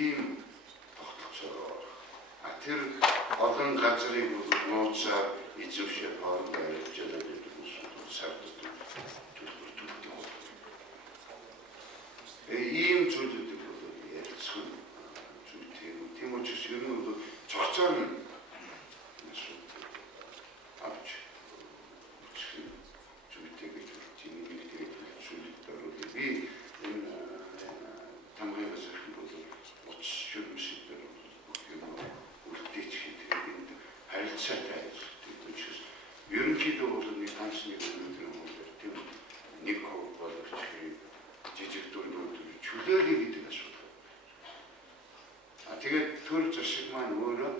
тийм тогтолцоо. Тэр олон газрыг нууцаар эзэмшээ хооронд ажиллаж байгаа хүмүүс сард ийм зүйлүүдийг ярилцах нь зүйтэй. Тийм учраас ер нь бол цогцоор нь авч зүйтэй гэж тийм нэг зүйлүүд дөрөв. Би энэ тамгын засгийн бол утас шүмшигдэр юм үлдээч гэдэг харилцаатай тийм учраас ерөнхийдөө бол нэг хансны тийм нэг боловч жижиг дүрнүүд чөлөөлөе гэдэг асуудал. Тэгээд төр засаг маань өөрөө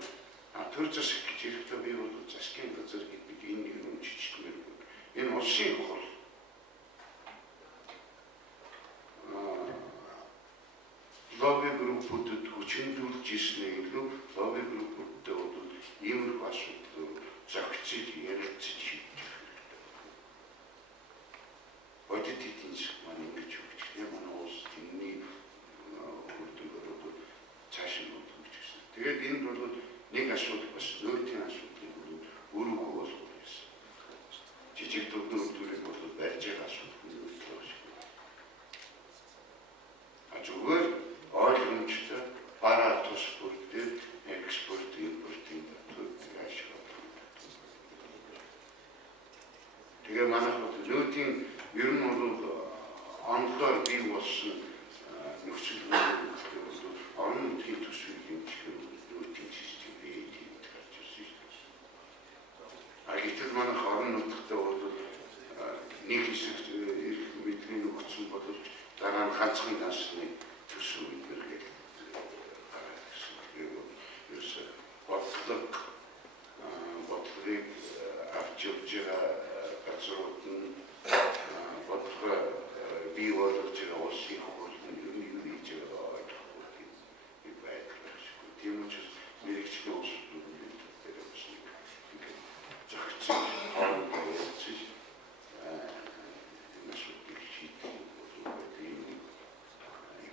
төр засаг гэж ирэхдээ би бол засгийн газар гэдэг энэ нэг юм жижигмэр. Энэ улсын хол. Лобби группүүдэд хүчиндүүлж ирснээ илүү лобби группүүдтэй бол иймэрхүү асуудал зохицож ярилцаж шийдэх. Одит эдийн засаг маань ингэж манай улс тэмний хүрдэгээр бол цааш нь өгч гэсэн. Тэгээд энэ бол нэг асуудал бас нөөцийн асуудал бол өрөөгөө болох байсан. Жижиг дүрмүүдийг бол барьж байгаа асуудал нөөц байна. Зүгээр ойлгомжтой бараа тус бүрдээ экспорт импортын ашиглах. Тэгээ манайх нөөцийн ер нь бол онцлог бий болсон нөхцөл байдал орон нутгийн төсвийг хэмжих нөөцийн систем бий гэж гарч ирсэн шүү дээ. Гэтэл манай орон нутгад бол нэг хэсэг эрх мэдрийн өгсөн боловч дараа нь ганцхан насны төсөв илэрхийлж гараад ирсэн. Ерөөсөө бодлогыг авч явж байгаа газрууд нь бодлого бий болгож байгаа улсын хууль нь юу хийж байгаа ойлгохгүй юм байна. Тийм учраас мэрэгчлийн улсууд нь дээр бас нэг зохицсон хооронд ярилцаж асуудыг шийдэх юм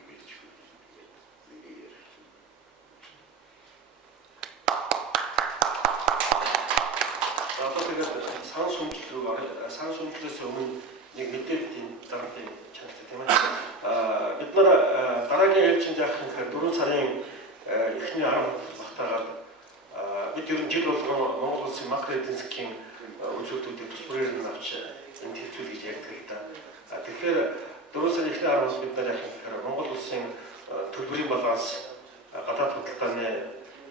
имиж сан сүмжлээс өмнө нэг мэдээллийн дараагийн чанартай тийм ээ. Бид нар дараагийн ээлжинд яах юм гэхээр 4 сарын эхний 10 багтаагаад бид ер нь жил болгон Монгол улсын макро эдийн засгийн үзүүлэлтүүдийг төсвөрөөр нь авч энд хэвчүүл гэж ярьдаг л да. Тэгэхээр 4 сарын эхний 10-нд бид нар яах юм гэхээр Монгол улсын төлбөрийн баланс, гадаад худалдааны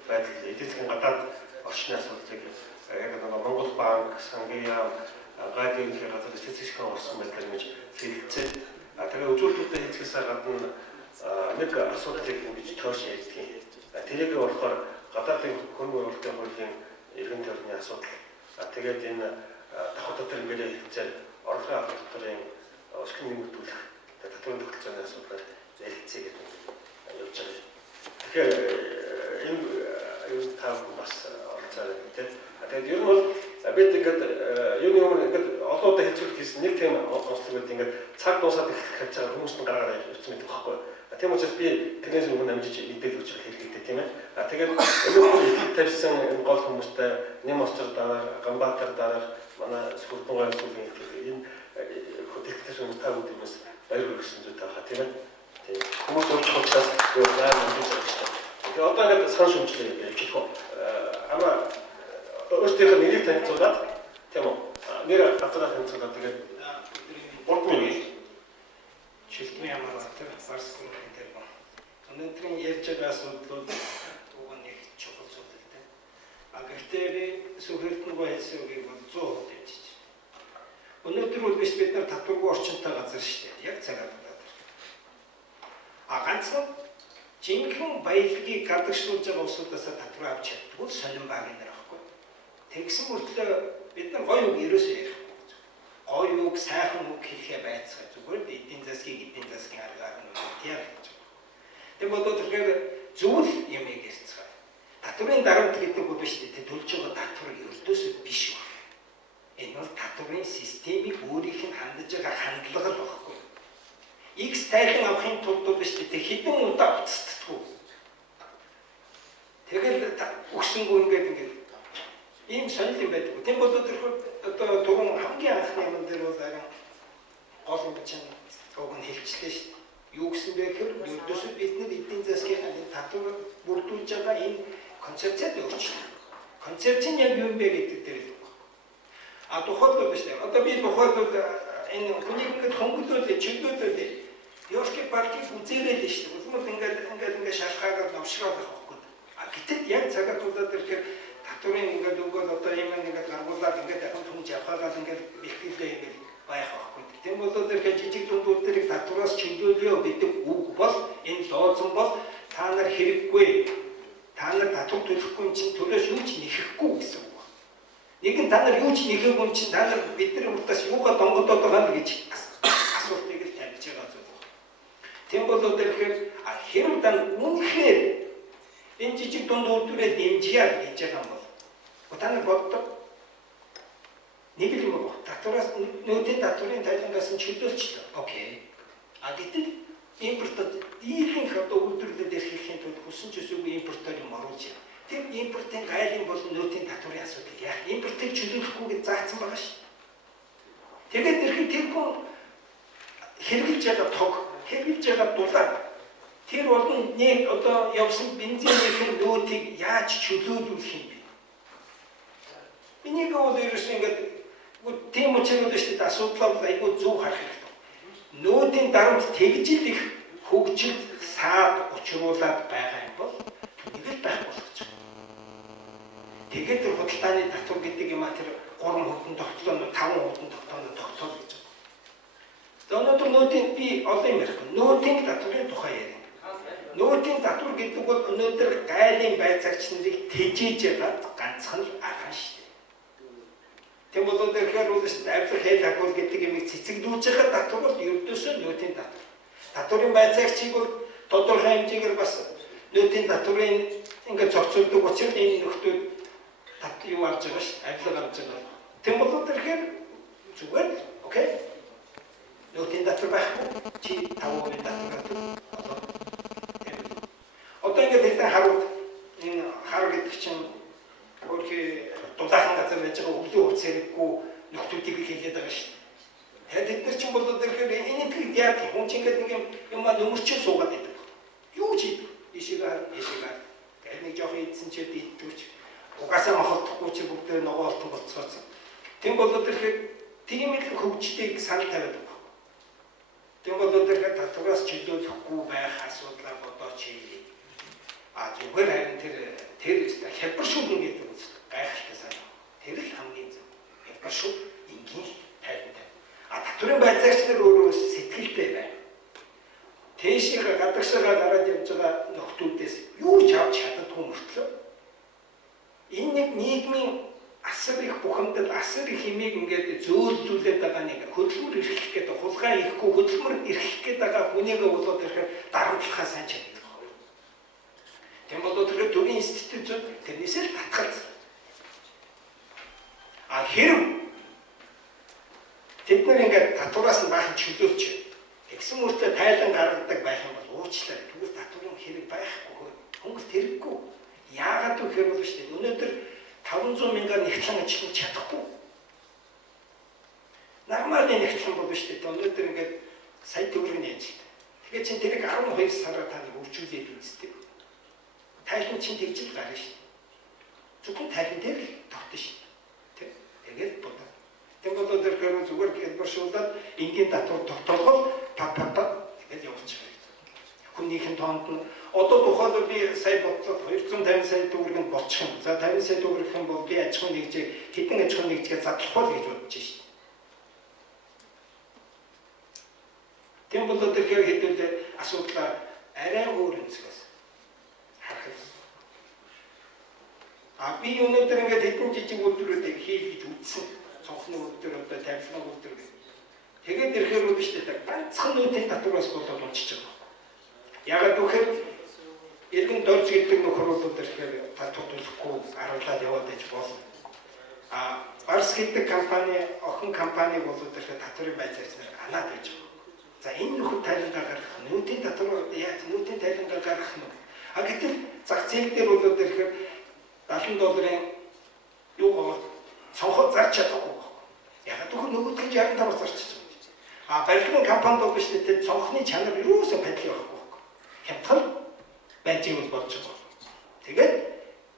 байдал, эдийн засгийн гадаад орчны асуудлыг яг Монгол банк, сангийн яам, гайдын газар статистикийн орсон байдлаар ингэж хэлэлцээ. Тэгээ үзүүлэлтүүдээ хийхээс гадна нэг асуудлыг ингэж тоош ярьдаг. Тэрийг болохоор гадаадын хөрөнгө оруулалтын хуулийн эргэн тойрны асуудал. Тэгээд энэ давхар дотор ингэж хэлэлцээ орлогын авах доторын өсгөн нэмэгдүүлэх татварын тогтолцооны асуудлаар ярилцъя гэдэг явж байгаа. Тэгэхээр энэ тав бас оролцоо гэдэг. Тэгээд ер нь бол бид ингээд юуны өмнө ингээд олон удаа хэлцүүлэх гэсэн нэг тийм онцлог гэдэг ингээд цаг дуусаад их харж байгаа хүмүүс нь гараараа ирсэн байдаг байхгүй. Тийм учраас би тэрнээс өмнө амжиж мэдээлэл өгч хэрэгтэй тийм ээ. Тэгээд өнөөдөр тавьсан гол хүмүүстэй нэм осцор дараа, Ганбаатар дараа манай Сүрдэн гой сүлийн энэ хөтөлбөрт хүмүүс тав үдмэс баяр хүргэсэн зүйл таахаа тийм ээ. Тийм хүмүүс болж хоцлаад байна гэж байна. Тэгээд одоо ингээд сан сүмжлээ явж байгаа. Ама өөртөө нэрийг танилцуулаад тийм үү? Нэр газраа танилцуулаад тэгээд бодмоо. Шилтний ямар батар барсгүй гэдэг ба. Өнөөдрийн ярьж байгаа асуудлууд туган нэг чухал зүйлтэй. Гэхдээ сүхэртэн байсан үгийг 100% дэмжиж. Өнөөдөр бол биш бид нар татваргүй орчинтой газар шүү дээ. Яг цагаат гадаад. Ганцхан жинхэнэ баялагийг гадагшлуулж байгаа улсуудаас татвар авч чаддгүй сонин баг энэ байхгүй. Тэгсэн мөртлөө бид нар гоё үг ерөөсөө ярихгүй. Гоё үг, сайхан үг хэлхээ байцгаа. Зүгээр эдийн засгийн аргаар нь тийм гэж. Тэг бодоод тэгэхээр зөвл юм ярьцгаа. Татварын дарамт гэдэг үг биш дээ. Төлж байгаа татвар ердөөсөө биш байна. Энэ бол татварын системийг өөрийнх нь хандаж байгаа хандлага л багхгүй. X тайлан авахын тулд биш дээ. Хэдэн удаа уцтдаггүй. тэгэл өгсөнгөө ингээд ийм сонир юм байдаг. Тийм бол одоо туран хамгийн анхны юм дээр бол арай гол юм чинь уг нь хэлчихлээ шүү дээ. Юу гэсэн бэ гэхээр ердөөсөө бид нар эдийн засгийн татвар бүрдүүлж байгаа энэ концепцэд өөрчлөлт. Концепц нь яг юу юм бэ гэдэг дээр л байна. А тухайлбал биш үү? Одоо би тухайлбал энэ хүний ингээд хөнгөлөөлөө, чиглүүлээ. Ёрки партийг үзээрэй л шүү дээ. Улмал ингээд шалхаагаар новшроод байх байхгүй. А гэтэл яг цагаат удаад ирэхээр татварын ингээд өгөөл одоо юм ингээд гаргуулаад ингээд дахин түнж явхаагаад ингээд ихтэй ингээд байх байхгүй. Тийм бол тэр жижиг дундуудыг татвараас чиглүүлээ гэдэг үг бол энэ лооцсон бол та нар хэрэггүй. Та нар татвар төлөхгүй чинь төлөөс юу ч нэхэхгүй гэсэн үг. Нэгэн та нар юу ч нэхэхгүй чинь та нар бидний уртаас юугаа донгодоод байгаа нь гэж асуултыг л тавьж байгаа зүйл. Тийм бол тэрхээр хэрэг дан үнэхээр энэ жижиг дундуудыг дэмжиж гэж байгаа юм бол та нар боддог нэг л юм байна. Татвараас нөөдийн татварын тайлангаас нь чөлөөлчлөө. Окей. А гэтэл импортод дийлэнх одоо үйлдвэрлэлд эрхлэхийн тулд хүсэн ч үсгүй импортоор юм оруулж байна. Тэр импортын гайлын бол нөөдийн татварын асуудал яах? Импортыг чөлөөлөхгүй гэж заасан байгаа шүү. Тэгээд тэрхүү тэр хүн хэрэгжилж байгаа тог, хэрэгжилж байгаа дулаан тэр бол нэг одоо явсан бензинийн нөөдийг яаж чөлөөлүүлэх юм бэ? Энийг бол ерөөсөө ингээд тийм учраас шүү дээ асуудлаа айгүй зөв харах хэрэгтэй. Нөөдийн дарамт тэгжил их хөгжил саад учруулад байгаа юм бол нэг л байх болгож байна. Тэгээд тэр худалдааны татвар гэдэг юм а тэр 3% тогтолцоо 5% тогтооно тогтоол гэж байна. За өнөөдөр нөөдийн би олон юм ярих. Нөөдийн татварын тухай ярив. Нөөдийн татвар гэдэг бол өнөөдөр гайлын байцаагч нарыг тэжээж байгаа ганцхан арга шүү. Тийм бол тэрхээр үл авилах хэл агуул гэдэг юм цэцэгдүүлж байгаа татвар бол ердөөсөө нөөдийн татвар. Татварын байцаагчийг бол тодорхой хэмжээгээр бас нөөдийн татварын ингээд зохицуулдаг учраас энэ нөхдүүд татвар юу авч байгаа ш, авилга авч байгаа. Тийм бол тэрхээр зүгээр окей. Нөөдийн татвар байхгүй чи 5% татвар одоо ингээд хэлсэн харуул энэ хар гэдэг чинь өөрхий дулаахан газар байж байгаа өглөө уц хэрэггүй нөхдүүдийг хэлээд байгаа шүү дээ. Тэгээд бид нар чинь бол тэгэхээр энэ тийг яах юм хүн чинь ингээд нэг юм нөмөрчөө суугаад байдаг. Юу ч хийх ишигаар гэдэг нэг жоох ийдсэн ч идтүүч угаасаа мохотхгүй чи бүгдээ ногоо олтон болцооцсон. Тэм бол тэгэхээр тийм л хөгжлийг санал тавиад байгаа. Тэм бол тэгэхээр татвараас чөлөөлөхгүй байх асуудлаа бодооч. Зүгээр харин тэр хялбаршуулна гэдэг үст гайхалтай санаа. Тэр л хамгийн зөв. Хялбаршуул энгийн тайлантай. Татварын байцаагч нар өөрөө сэтгэлтэй байна. Тэшийг гадагшаа гараад явж байгаа нөхдүүдээс юу ч авч чаддгүй мөртлөө энэ нэг нийгмийн асар их бухимдал, асар их хэмээг ингээд зөөлдүүлээд байгаа нэг хөдөлмөр эрхлэх гэдэг хулгай хийхгүй хөдөлмөр эрхлэх гэдэг байгаа хүнийг болоод ирэхээр дарамтлахаа сайн чадна. Тийм бол тэр төрийн институт тэрнээсээ л татгалз. Хэрв тэд нар ингээд татвараас нь баахан чөлөөлч тэгсэн мөртөө тайлан гаргадаг байх юм бол уучлаарай. Тэгвэл татварын хэрэг байхгүй. Хүмүүс тэрэггүй. Яагаад гэхээр бол шүү дээ. Өнөөдөр 500 мянгаар нэгтлэн ажиллаж чадахгүй. Нормалны нэгтлэн бол шүү дээ. Өнөөдөр ингээд сая төгрөгийн ажилт. Тэгээд чинь тэрийг 12 сараар та хөгжүүлээд үзтээ. Тайлан чинь тэгжил гарна шүү. Зөвхөн тайлан дээр л тогтно шүү. Тэгээд бодоо. Тэм бол тэр зүгээр хялбаршуулаад энгийн татвар тогтоолгол тэгээд явуулчих. Хүнийхэн тоонд нь одоо тухайлбал би сая бодлоо 250 сая төгрөгийн болчих юм. За 50 сая төгрөх юм бол би аж ахуйн нэгжийг хэдэн аж ахуйн нэгжгээ задлах бол гэж бодож шүү. Тэм бол тэр хэдүүлээ асуудлаа арай өөр өнцгөөс би өнөөдөр ингээд хэдэн жижиг үйлдвэрүүдийг хийлгэж үзсэн. Цонхны үйлдвэр одоо тавилгын үйлдвэр. Тэгээд ирэхээр үү биш дээ. Ганцхан нөөдийн татвараас болоод унчиж байгаа. Ягаад гэвэл иргэн дорж гэдэг нөхөр бол ирэхээр татвар төлөхгүй аргалаад яваад байж болно. Барс гэдэг компани, охин компани бол ирэхээр татварын байцаагч нар анаад байж байгаа. За энэ нөхөр тайлангаа гаргах, нөөдийн татвар яаж нөөдийн тайлангаа гаргах нь. Гэтэл зах зээл дээр бол тэгэхээр $70 юу цонхоо зарч чадахгүй байна. Яг тэгэхээр нөгөөх нь 65-аар зарчих юм. Барилгын компанид бол биш дээ цонхны чанар юусоо байдал байхгүй. Хямдхан байж юм болж байгаа. Тэгээд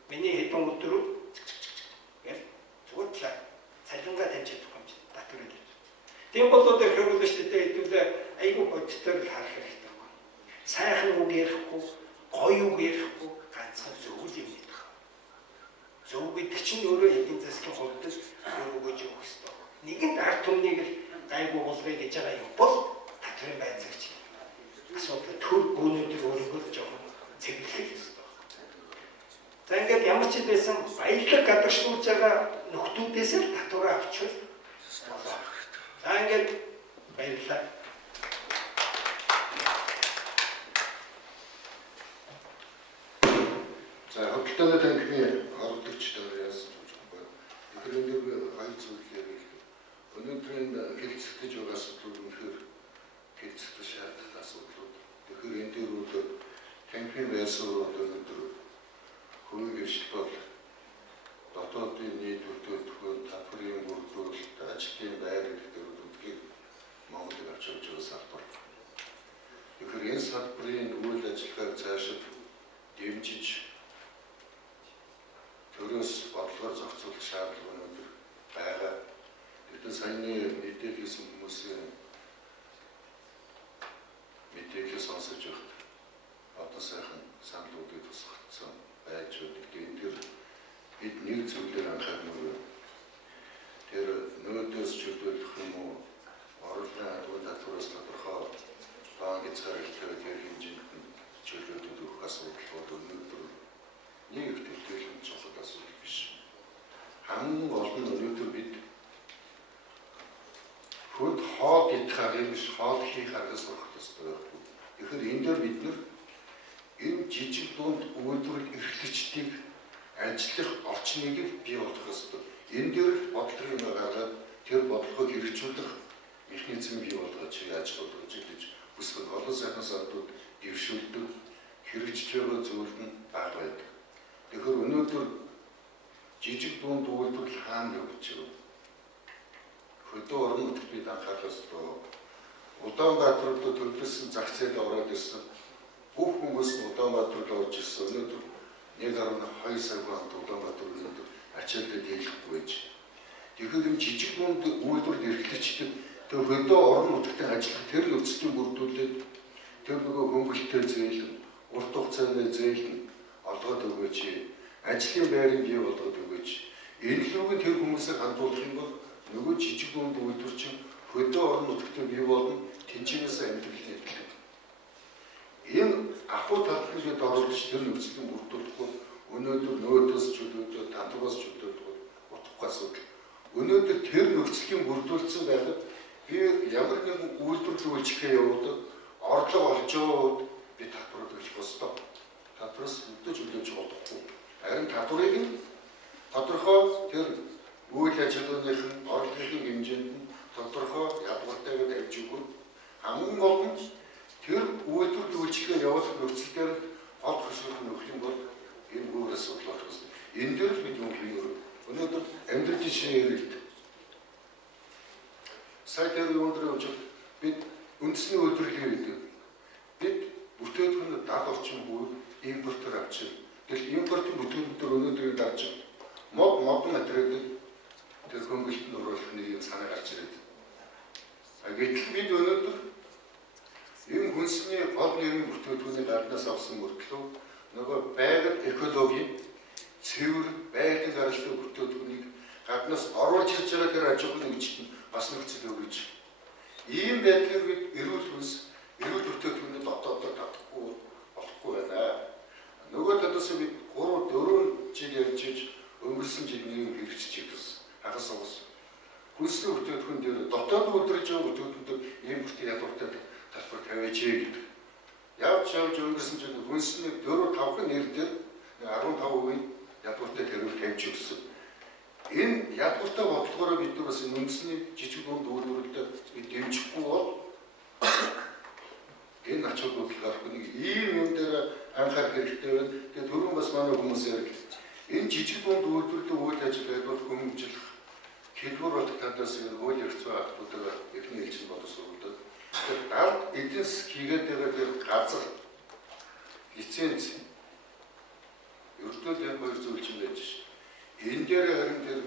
миний хэдэн өдөр гэл зүгээр цалингаа тавьж чадах юм чинь татвар өгч. Тийм бол одоо хэрэг биш дээ хэдүүлээ айгүй бодтоор л харах хэрэгтэй байна. Сайхан үг ярихгүй, гоё үг ярихгүй ганцхан зөвхөн юм гэдэг. Зөв гэдэг чинь өөрөө эдийн засгийн хувьд өгөөж өгөх хэрэгтэй. Нэгэнт ард түмнийг л гайгүй болгоё гэж байгаа юм бол татварын байцаагч асуудал төр өнөөдөр өөрийгөө жоохон цэвэрлэх хэрэгтэй. За ингээд ямар ч байсан баялаг гадагшлуулж байгаа нөхдүүдээс л татвараа авчвал за ингээд баярлалаа. За хөдөлтөний танхимын оролцогчдоор яасан гэж байна. Тэгэхээр энэ хоёр зүйл ярих. Өнөөдрийн хэлцэгдэж байгаа асуудлууд үнэхээр хэлцэгдэх шаардлагатай асуудлууд. Тэгэхээр энэ дээр бол танхимын байсурууд өнөөдөр хувийн хвшил бол дотоодын нийт өртөөлтгөө татварын бүрдүүлэлт, ажлын байр гэдэг үдгийг Монголд авч явж байгаа салбар. Тэгэхээр энэ салбарын үйл ажиллагааг цаашид дэмжиж төрөөс бодлогоор зохицуулах шаардлага өнөөдөр байгаа. Тэгвэл саяны мэдээлэл хийсэн хүмүүсийн мэдээлэл сонсож байхад одоо сайхан саналуудыг тусгацсан байж байгаа. Энэ дээр бид нэг зүйлээр анхаарах нь тэр нөөдөөс чөлөөлөх юм уу орлогын адуу татвараас тодорхой банк хязгаарлалт гэх хэмжээнд чөлөөдөд өгөх асуудал бол өнөөдөр нэг их төвлөрсөн чухал асуудал биш. Хамгийн гол нь өнөөдөр бид хөлд хоол идэх аргыг биш хоол хийх аргаас сурах хэрэгтэй байхгүй. Тэгэхээр энэ дээр бид нар энэ жижиг дунд үйлдвэрлэл эрхлэгчдийг ажиллах орчныг бий болгох хэрэгтэй. Энэ дээр бодлогын гаргаад тэр бодлогыг хэрэгжүүлэх механизм бий болгож ажиллаж гэж хүсдэг. Олон сайхан салбарууд дэвшүүлдэг хэрэгжиж байгаа зүйл нь бага байдаг. Тэгэхээр өнөөдөр жижиг дунд үйлдвэрлэл хаана явж байгаа? Хөдөө орон нутгад бид анхаарах ёстой. Улаанбаатарт төлөвлөсөн зах зээл ороод ирсэн. Бүх хүмүүс Улаанбаатарт орж ирсэн. Өнөөдөр 1.2 сая хүн Улаанбаатар өнөөдөр ачаалал дийлэхгүй байж. Тэгэхээр энэ жижиг дунд үйлдвэрлэл эрхлэгчдэд тэр хөдөө орон нутгад ажиллах тэр нөхцөлийг бүрдүүлээд тэр нөгөө хөнгөлөлтөө зээл, урт хугацааны зээл олгоод өгөөч. Ажлын байрыг бий болгоод өгөөч. Энэ лүүг тэр хүмүүсийг хандуулах юм бол нөгөө жижиг дунд үйлдвэрчин хөдөө орон нутгад бий болно. Тэнцэнээс амьдрал нийтлэг. Энэ ахуй татварыг оруулж тэр нөхцөлийг бүрдүүлэхгүй өнөөдөр нөөдөөс чөлөөтэй татвараас чөлөөтэй утгагүй асуудал. Өнөөдөр тэр нөхцөлийн бүрдүүлсэн байхад би ямар нэгэн үйлдвэрлэл үйлчлэгээ явуулдаг орлого олж яваад би татвар өгөх ёстой. Татвараас өдөө чөлөөж болохгүй. Харин татварыг нь тодорхой тэр үйл ажиллагааных нь орлогын хэмжээнд нь тодорхой ядвартайгаар тавьж өгөх. Хамгийн гол нь тэр үйлдвэрлэл үйлчлэгээ явуулах нөхцөл дээр гол хөшөөрөх нөх юм бол энэ өөр асуудал болох юм. Энэ дээр бид юм хийх. Өнөөдөр амьдрал жишээ ярилт. Сайдэр өндөр явж бид үндэсний үйлдвэрлэл хийдэг. Бид бүтээгдэхүүн 70 орчим буюу импортоор авчир. Тэгэл импортын бүтээгдэхүүнээр өнөөдрийн дарж модон материалыг тэр хөнгөлөлтөнд оруулах нэг юм санаа гарч ирээд. Гэтэл бид өнөөдөр энэ хүнсний гол нэрийн бүтээгдэхүүний гаднаас авсан мөртлөө нөгөө байгаль экологийн цэвэр байгалийн гаралтай бүтээгдэхүүнийг гаднаас оруулж ирж байгаа тэр аж ахуйн нэгжид бас нөхцөл өгөж. Ийм байдлаар бид эрүүл хүнс, эрүүл бүтээгдэхүүнээ дотоодоо татахгүй болохгүй байна. Нөгөө талаас бид 3-4 жил ярьж өнгөрсөн жилийн хэрэгжиж гэсэн хагас уус. Хүнсний бүтээгдэхүүн дээр дотоод үйлдвэрлэж байгаа бүтээгдэхүүн импортын ядвартай татвар тавиач гэдэг. Явж өнгөрсөн жил хүнсний 4-5 нэр дээр 15% ядвартай тавьж өгсөн. Энэ ядвартай бодлогоор бид бас үндэсний жижиг дунд үйлдвэрлэлд бид дэмжихгүй бол Энэ ач холбогдол гарахгүй нэг ийм юм дээр анхаарах хэрэгтэй байна. Тэгээд түрүүн бас манай хүмүүс ярьж энэ жижиг дунд үйлдвэрлэдэг үйл ажиллагааг бол хөнгөлөх хэлбэр болох талаас нь хууль эрх зүйн актуудаар эхний хэлж боловсруулдаг. Тэгэхээр дард эдийн засаг хийгээд байгаа газар лиценз ердөө хоёр зүйл чинь байж ш. Энэ дээр харин тэр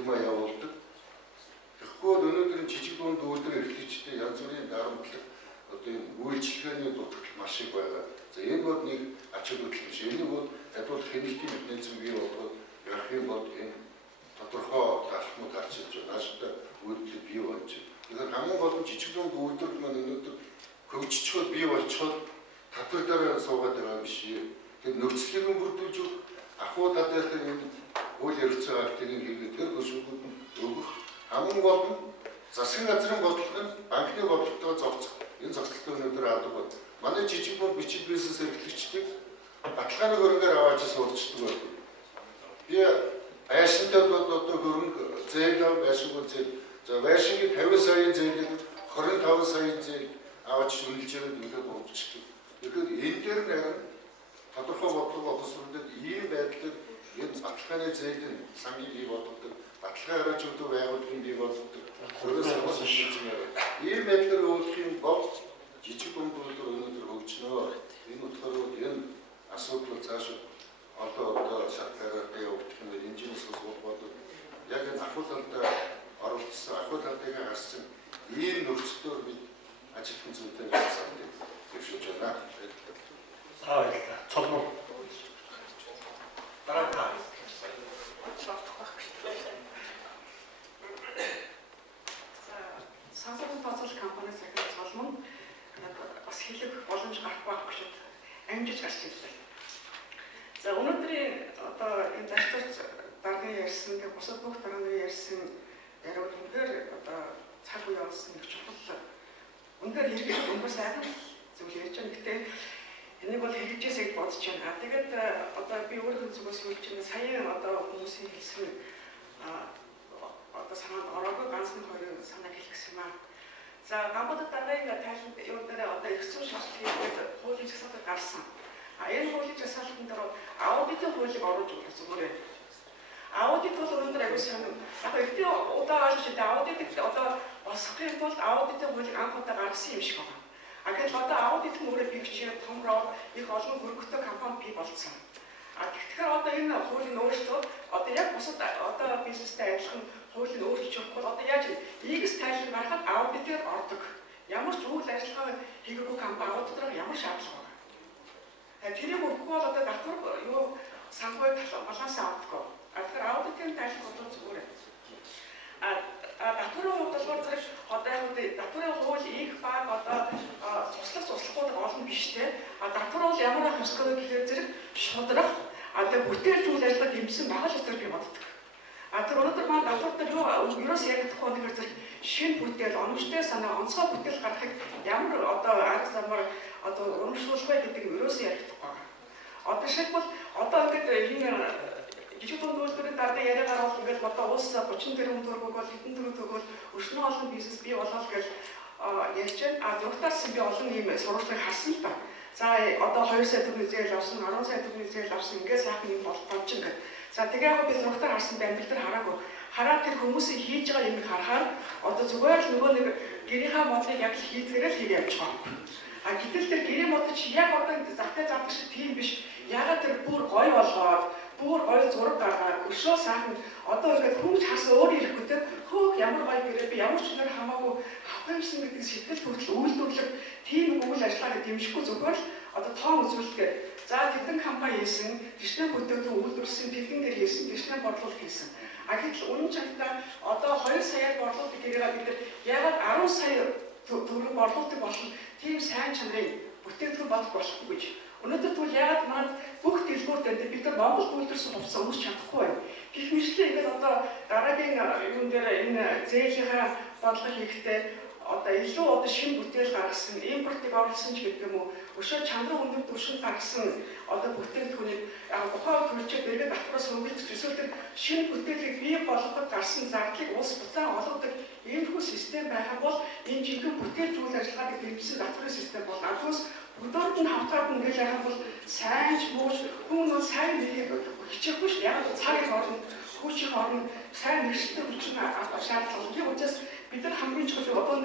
юм явуулдаг. Тэгэхгүй өнөөдөр жижиг дунд үйлдвэр эрхлэгчтэй янз бүрийн дарамтлаг одоо энэ үйлчлэгээний дутагдал маш их байгаа. За энэ бол нэг ач холбогдол биш. Энийг бол ядуул хяналтын механизм бий болгоод явах юм бол энэ тодорхой талхмууд гарч ирж байгаа. Нааштай үйлдэл бий болж байна. Тэгэхээр хамгийн гол нь жижиг дунд үйлдвэрлэл маань өнөөдөр хөгжчихөд бий болчиход татвар дээр суугаад байгаа юм шиг. Тэр нөхцөлийг бүрдүүлж ахуй тадаахын энэ үйл явцын актыг хийгээд тэр хөшүүгүүд нь өгөх хамгийн гол нь засгийн газрын бодлого нь банкны бодлоготой зохицох. Энэ зохицолтой өнөөдөр авдаг бол манай жижиг дунд бичиг бизнес эрхлэгчдийг баталгааны хөрөнгөөр аваад суулцдаг байна. Би байшинтай бол одоо хөрөнгө зээл байшингүй зээл. За байшингийн 50 саяын зээлийг 25 саяын зээл аваад шүнэлж яваад ингээд болчихдог. Тэгэхээр энэ дээр нэг тодорхой бодлого боловсруулдаг ийм байдлаар энэ баталгааны зээлийн сангийн бий болгодог, баталгаа гаргаж өгдөг байгууллагын бий болгодог. Ийм байдлаар өөрөх юм бол жижиг дунд үйлдвэр өнөөдөр хөгжнөө. Энэ утгаараа энэ асуудал цааш одоо шалтгаалаад явагдах юм байна. Инженеерс болоод яг энэ ахуй талдаа оролцсон, ахуй талдаа гарсан ийм нөхцөлөөр бид ажилтны зүйтэй ажилладаг төвшүүлж байна. Баярлалаа. Цолмоо. Дараа. Сансрын тооцоолох компани захирал цолмоо бас хэлэх боломж гарах байхгүй шүү дээ. Амжиж гарч ирлээ. За өнөөдрийн одоо энэ зарчууч даргын ярьсан, тэг бусад бүх дарганы ярьсан яриуд үнээр одоо цаг үе болсон нэг чухал үнээр хэрэгжих өнгөр сайхан зүйл ярьж байгаа. Гэхдээ энийг бол хэрэгжээсэй бодож байна. Тэгээд одоо би өөрийнхөө зүгээс хэлж байна. Саяхан одоо хүмүүсийн хэлсэн одоо санаанд ороогүй ганцхан хоёрын санааг хэлэх юм аа. За гамбат даргын тайлбар юу дээр одоо их зүйн шалгалт хийгээд хуулийн жагсаалтыг гарсан. Энэ хуулийн жагсаалтын дээр аудитын хуулийг оруулж өгөх зүгээр. Аудит бол өнөөдөр аюул сан. Яг ихтэй удаа олж байгаа аудитыг одоо босгохын тулд аудитын хуулийг анх удаа гаргасан юм шиг байна. Гэтэл одоо аудит нь өөрөө бигчээр томроо их олон хөрөнгөтэй компани бий болсон. Тэгэхээр одоо энэ хуулийн өөрчлөлтөө одоо яг бусад одоо бизнестэй адилхан хуулийн өөрчлөлт бол одоо яаж X тайлбар гаргахад аудитээр ордог. Ямар ч үйл ажиллагаа хийгээгүй компани аудитороор ямар шаардлага байна. Тэрийг өгөхгүй бол одоо татвар юу санхүү баланс авахгүй. Тэгэхээр аудитын тайлбар бол зүгээр. Татварын хувьд болохоор зэрэг одоо яг татварын хууль их баг одоо туслахгүйд олон биш те. Татвар бол ямар ах ёстой гэхээр зэрэг шудрах одоо бүтээл зүйл ажиллагаа дэмжсэн байгаа л өстөр би боддог. Тэр өнөөдөр маань татвар дээр юус яригдахгүй нэгээр зэрэг шинэ бүтээл, оновчтой санаа, онцгой бүтээл гаргахыг ямар одоо арга замаар одоо урамшуулах вэ гэдэг нь юус яригдахгүй байгаа. Одоо шилбэл одоо ингээд энэ жижиг дунд үйлдвэрийн дарга яриагаар бол ингээд одоо улс 30 тэрбум төгрөг бол хэдэн төгрөг төгөөл өршнөө олон бизнес бий болоо гэж ярьж байна. Зургатаас би олон ийм сурвалжийг харсан л та. За одоо 2 сая төгрөгийн зээл авсан, 10 сая төгрөгийн зээл авсан ингээд сайхан юм болж ингээд. За тэгээ яг би зургатаар харсан дамжил дээр хараагүй. Хараад тэр хүмүүсийн хийж байгаа юмыг харахаар одоо зүгээр л нөгөө нэг гэрийнхаа модлыг яг л хийдгээрээ л хийгээ явж байгаа. Гэтэл тэр гэрээ мод чи яг одоо захтай заадаг шиг тийм биш. Ягаад тэр бүр гоё болгоод бүр гоё зураг гаргаад өшөө сайхан одоо ингээд хүмүүс харсан өөр ирэхгүй те хөөх ямар гоё гэрээ би ямар ч зүйл хамаагүй авах юмсан гэдэг сэтгэл хөдлөл үйлдвэрлэх тийм үйл ажиллагааг дэмжихгүй зүгээр л одоо тоон үзүүлэлтээр за тэдэн компани хийсэн тэшнээ бүтээгдэхүүн үйлдвэрлэсэн тэдэн дээр хийсэн тэшнээ борлуулалт хийсэн. Гэтэл үнэн чанартай одоо 2 саяар борлуулалт гэрээгээ бид ягаад 10 сая төгрөг борлуулалт болно тийм сайн чанарын бүтээгдэхүүн болох болохгүй гэж. Өнөөдөр тэгвэл ягаад маань бүх дэлгүүртээ бид нар Монгол үйлдвэрсэн хувцас өмсч чадахгүй байна. Гэх мэтлээ ингээд одоо дараагийн юун дээр энэ зээлийнхаа бодлого хийхдээ одоо илүү одоо шинэ бүтээл гаргасан, импортыг оруулсан ч гэдэг юм уу өшөө чанар өндөр түвшин гаргасан одоо бүтээгдэхүүнийг тухайн төрөлчөд эргээд давхраас хөнгөлж эсвэл тэр шинэ бүтээлийг бий болгоход гарсан зардлыг улс буцаан олгодог иймэрхүү систем байх бол энэ жинхэнэ бүтээл зүйл ажиллагааг дэмжсэн давхрын систем бол агуус өдөрт нь хавтаад ингээд яхад бол сайн ч мууч хүн нь сайн нэхийг хичээхгүй шүү. Яг цагийн орно, хүчийн орно, сайн нэршилтэй хүчин шаардлага. Тийм учраас бид нар хамгийн чухал одоо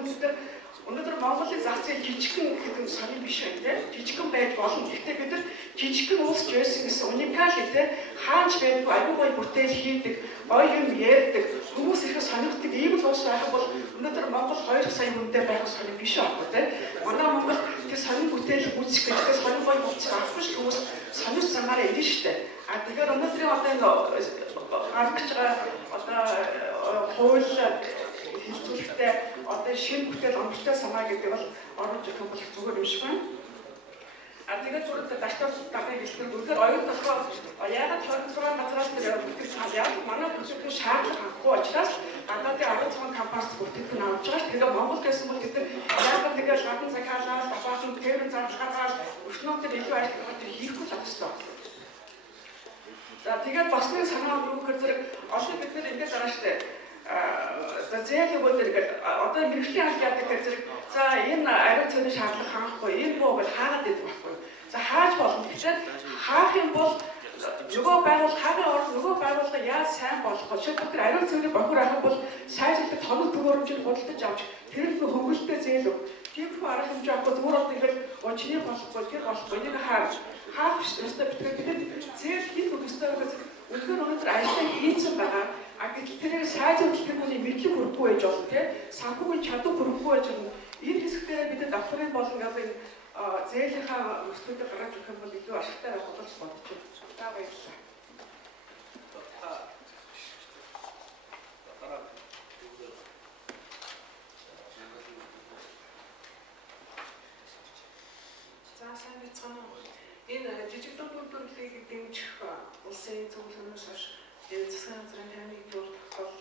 өнөөдөр Монголын зах зээл жижигхэн гэдэг сонир биш байх тийм жижигхэн байж болно. Гэхдээ бид нар жижигхэн уусч байсан гэсэн уникал гэдэг хаанч байдгүй аюул гой бүтээл хийдэг, гоё юм ярьдаг, хүмүүс их сонирхдаг ийм л уус байх бол өнөөдөр Монгол 2 сая хүнтэй байх сонир биш аахгүй тийм. Манай Монгол тэр сонир бүтээл үүсгэх гэдэг сонир гой бүтээл авахгүй шүү хүмүүс сонирч замаараа ирнэ шүү дээ. А тэгэхээр өнөөдрийн одоо энэ гаргаж байгаа одоо хууль хэлцүүлэгтээ одоо шинэ бүтээл оновчтой санаа гэдэг бол оруулж өгөх бол зүгээр юм шиг байна. А тэгээд түрүү даштар дахин хэлсэн үнээр оюун толгой яагаад 26 газраас тэр бүтээл яг манай бүтээл шаардлага хангахгүй учраас гадаадын 16 компаниас бүтээл авч байгаа ш. Тэгээд Монгол гэсэн бол тэр яагаад тэгээд гадна захиалаад бахан тэрэн зарлагаар өчнөөдөр илүү ажиллах хийхгүй л авчихсан. За тэгээд басны санаа юу гэхээр зэрэг олон бид нар ингэж байгаа штэ. За зээл өгөөдөр одоо мэрэгчлийн аль яадаг гэж зэрэг за энэ ариун цэврийн шаардлага хангахгүй энэ боо бол хаагаад идэх байхгүй. За хааж болно. Тэгэхээр хаах юм бол нөгөө байгууллага хагийн орд нөгөө байгууллага яаж сайн болох вэ? Шийдвэр тэр ариун цэврийн бохор авах бол сайжралтай тоног төгөөрөмжийг худалдаж авч тэр нь хөнгөлөлтөй зээл өг. Тиймэрхүү арга хэмжээ авахгүй зүгээр одоо ингэж чиний болохгүй тэр болохгүй нэг хаах ёстой битгээр зээл хин өгөхтэй гэж үнэхээр өнөөдөр ажиллаа хийсэн байгаа. А гэтэл тэрийг сайжруулах хүмүүний мэдлэг хүрхгүй байж болно тийм санхүүгийн чадвар хүрхгүй байж болно. Энэ хэсгээр бид давхрын болон одоо энэ зээлийнхаа өсөлтөд гаргаж өгөх юм бол илүү ашигтай байх болж бодож байна. За баярлалаа. За сайн бацгаана. Энэ жижиг дунд үйлдвэрлэлийг дэмжих улсын зөвлөмж хойш энэ засгийн газрын 51-р тогтоол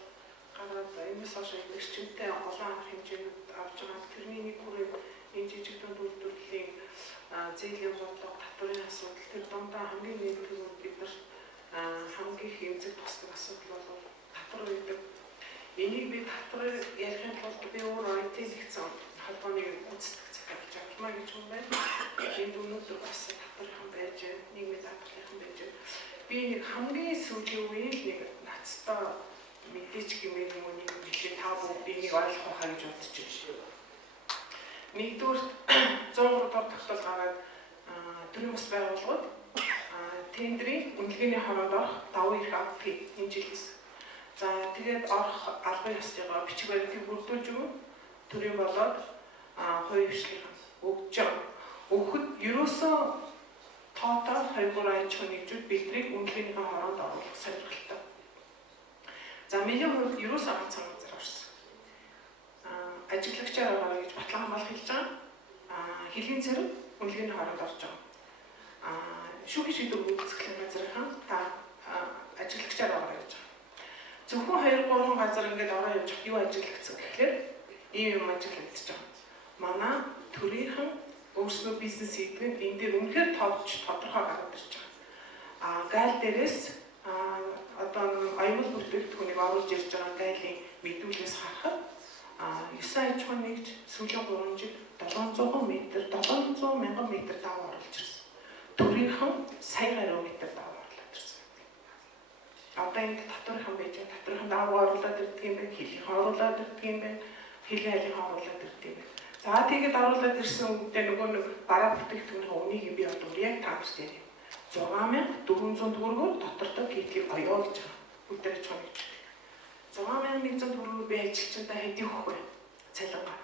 гараад энэс хойш эрчимтэй олон арга хэмжээнүүд авч байгаа. Тэрний нэг хүрээ энэ жижиг дунд үйлдвэрлэлийн зээлийн бодлого татварын асуудал тэр дундаа хамгийн нэгдүгээр бид нар хамгийн их эмзэг тусдаг асуудал бол татвар гэдэг. Энийг би татвар ярихын тулд би өөр IT нэгдсэн холбооны гүйцэтгэх захиалж авчмаа гэж юм байна. Энд өнөөдөр бас татвархан байж, нийгмийн татвархан байж. Би нэг хамгийн сүүлийн үеийн нэг нацтай мэдээч гэмээр нэг билээ та бүгд энийг ойлгох хаа гэж бодож байна. Нэгдүгээр 103 дахь тогтоол гараад төрийн бас байгууллагууд тендерийн үнэлгээний хороонд орох давуу эрх авдгийг хэмжилсэн. За тэгээд орох албан ёсныгоо бичиг баримтыг бүрдүүлж өгнө. Төрийн болоод хувийн хвшлийг өгч байгаа. Өгөхөд ерөөсөө тоотоо 2-3 аж ахуйн нэгжүүд бидрийг үнэлгээний хороонд оруулах сонирхолтой. За миний хувьд ерөөсөө ганцхан газар орсон. Ажиглагчаар байгаа гэж батлан хамгаалах хэлж байгаа. Хэлийн цэрэг үнэлгээний хороонд орж байгаа. Шүүхийн шийдвэр гүйцэтгэлийн газрынхан та ажиглагчаар байгаа гэж байгаа. Зөвхөн 2-3 газар ингээд ороо явж юу ажиглагдсан гэхлээр ийм юм ажиглагдчихж байгаа. Манай төрийнхэн өөрсдөө бизнес хийдэг энэ дээр үнэхээр товч тодорхой гараад ирж байгаа. Гайл дээрээс одоо аюул бүртгэгдэхүүнийг оруулж ирж байгаа гайлын мэдүүлгээс харахад 9 аж ахуйн нэгж сүүлийн 3 жил 700 мянган метр даваа оруулж ирсэн. Төрийнхэн сая гаруй метр даваа оруулаад ирсэн. Одоо энэ татвархан байж татвархан даваа оруулаад ирдэг юм байна, хэлхий оруулаад ирдэг юм байна, хэлний айлын оруулаад ирдэг юм байна. За тэгээд оруулаад ирсэн үедээ нөгөө нэг бараа бүтээгдэхүүнийн үнийг би одоо яг таамагч юм. 6400 төгрөгөөр дотортой гитлийг оёо гэж байгаа. Өдөр аж ахуйн нэгж. 6100 төгрөгөөр би ажилчтай хэд өгөх вэ? Цалингаа.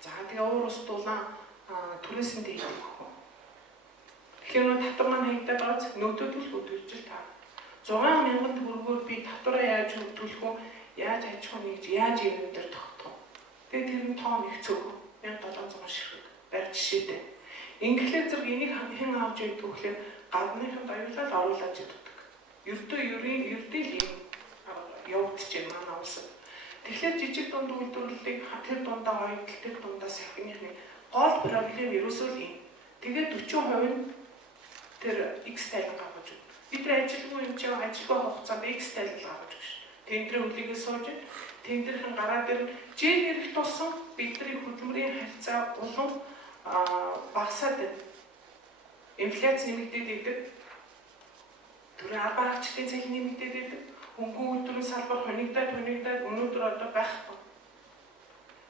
За тэгээ уур ус дулаан түрээсэнд хийх өгөх. Тэгэхээр нөө татвар маань хаягдаад байгаа нөтөд л хөдөлж таа. 6000 төгрөгөөр би татвараа яаж хөдөлгөх вэ? Яаж аж ахуйн нэгж яаж юм дээр тогтох. Тэгээд тэр нь тоо нэг цөөх 1700 ширхэг барь жишээтэй. Инглиз зэрэг энийг хэн авч идэх вөхлөөр гадныхан баярлал оруулаад иддэг. Ердөө явагдаж байна манай улсад. Тэгэхээр жижиг дунд үйлдвэрлэлийг тэр дундаа оюутал тэр дундаа сахиныхны Гол проблем ерөөсөө л юм. Тэгээд 40% нь тэр X тайлан гаргаж байна. Бид ажилгүй юм чинь ажилгүй хугацаанд X тайлан гаргаж өгч. Тендерийн үлийгээ сууж, тендерийн гараад ирнэ. Жин ирэх тусам бидний хөдөлмөрийн харьцаа улам багасаад байна. Инфляц нэмэгдээд идэг. Төрийн албан хаагчдын цалин нэмэгдээд идэг. Хөнгөн үйлдвэрийн салбар хонигдаад өнөөдөр одоо байхгүй.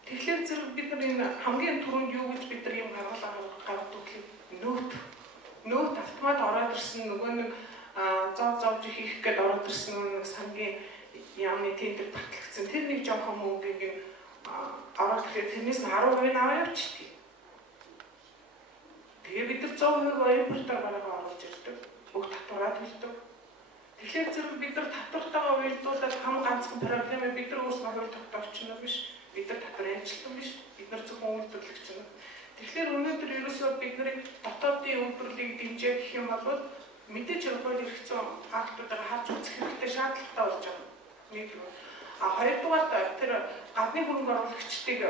Тэгэхээр зэрэг бид нар энэ хамгийн түрүүнд юу гэж бид нар юм гаргадаг гэвэл нөт автомат ороод ирсэн нөгөө нэг зовж хийх гээд ороод ирсэн нэг сангийн яамны тендер батлагдсан. Тэр нэг жоохон мөнгөийг ороод ирэхэд тэрнээс нь 10% аваа явчихдаг. Тэгээ бид нар 100% импортоор бараг оруулж ирдэг. Бүх татвараа төлдөг. Тэгэхээр зэрэг бид нар татвартайгаа уялдуулаад хам ганцхан проблем бид нар өөрсдөө хууль тогтоогч нь биш. Бид нар татварын ажилтан биш. Бид нар зөвхөн үйлдвэрлэгч нь. Тэгэхээр өнөөдөр ерөөсөө бидний дотоодын үйлдвэрлэлийг дэмжих гэх юм бол мэдээж хууль эрхцэн актуудаараа харж үзэх хэрэгтэй шаардлагатай болж байгаа. Нэг. Хоёрдугаар тэр гадны хөрөнгө оруулагчдыг